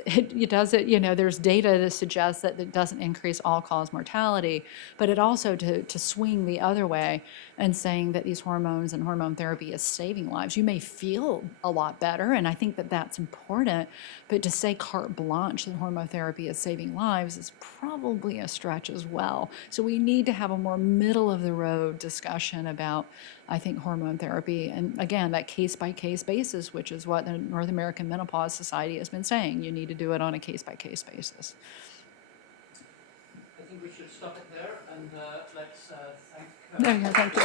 There's data that suggests that it doesn't increase all-cause mortality, but it also to swing the other way and saying that these hormones and hormone therapy is saving lives. You may feel a lot better, and I think that that's important, but to say carte blanche that hormone therapy is saving lives is probably a stretch as well. So we need to have a more middle-of-the-road discussion about, I think, hormone therapy. And again, that case-by-case basis, which is what the North American Menopause Society has been saying. You need to do it on a case-by-case basis. I think we should stop it there, and let's thank There you go, thank you.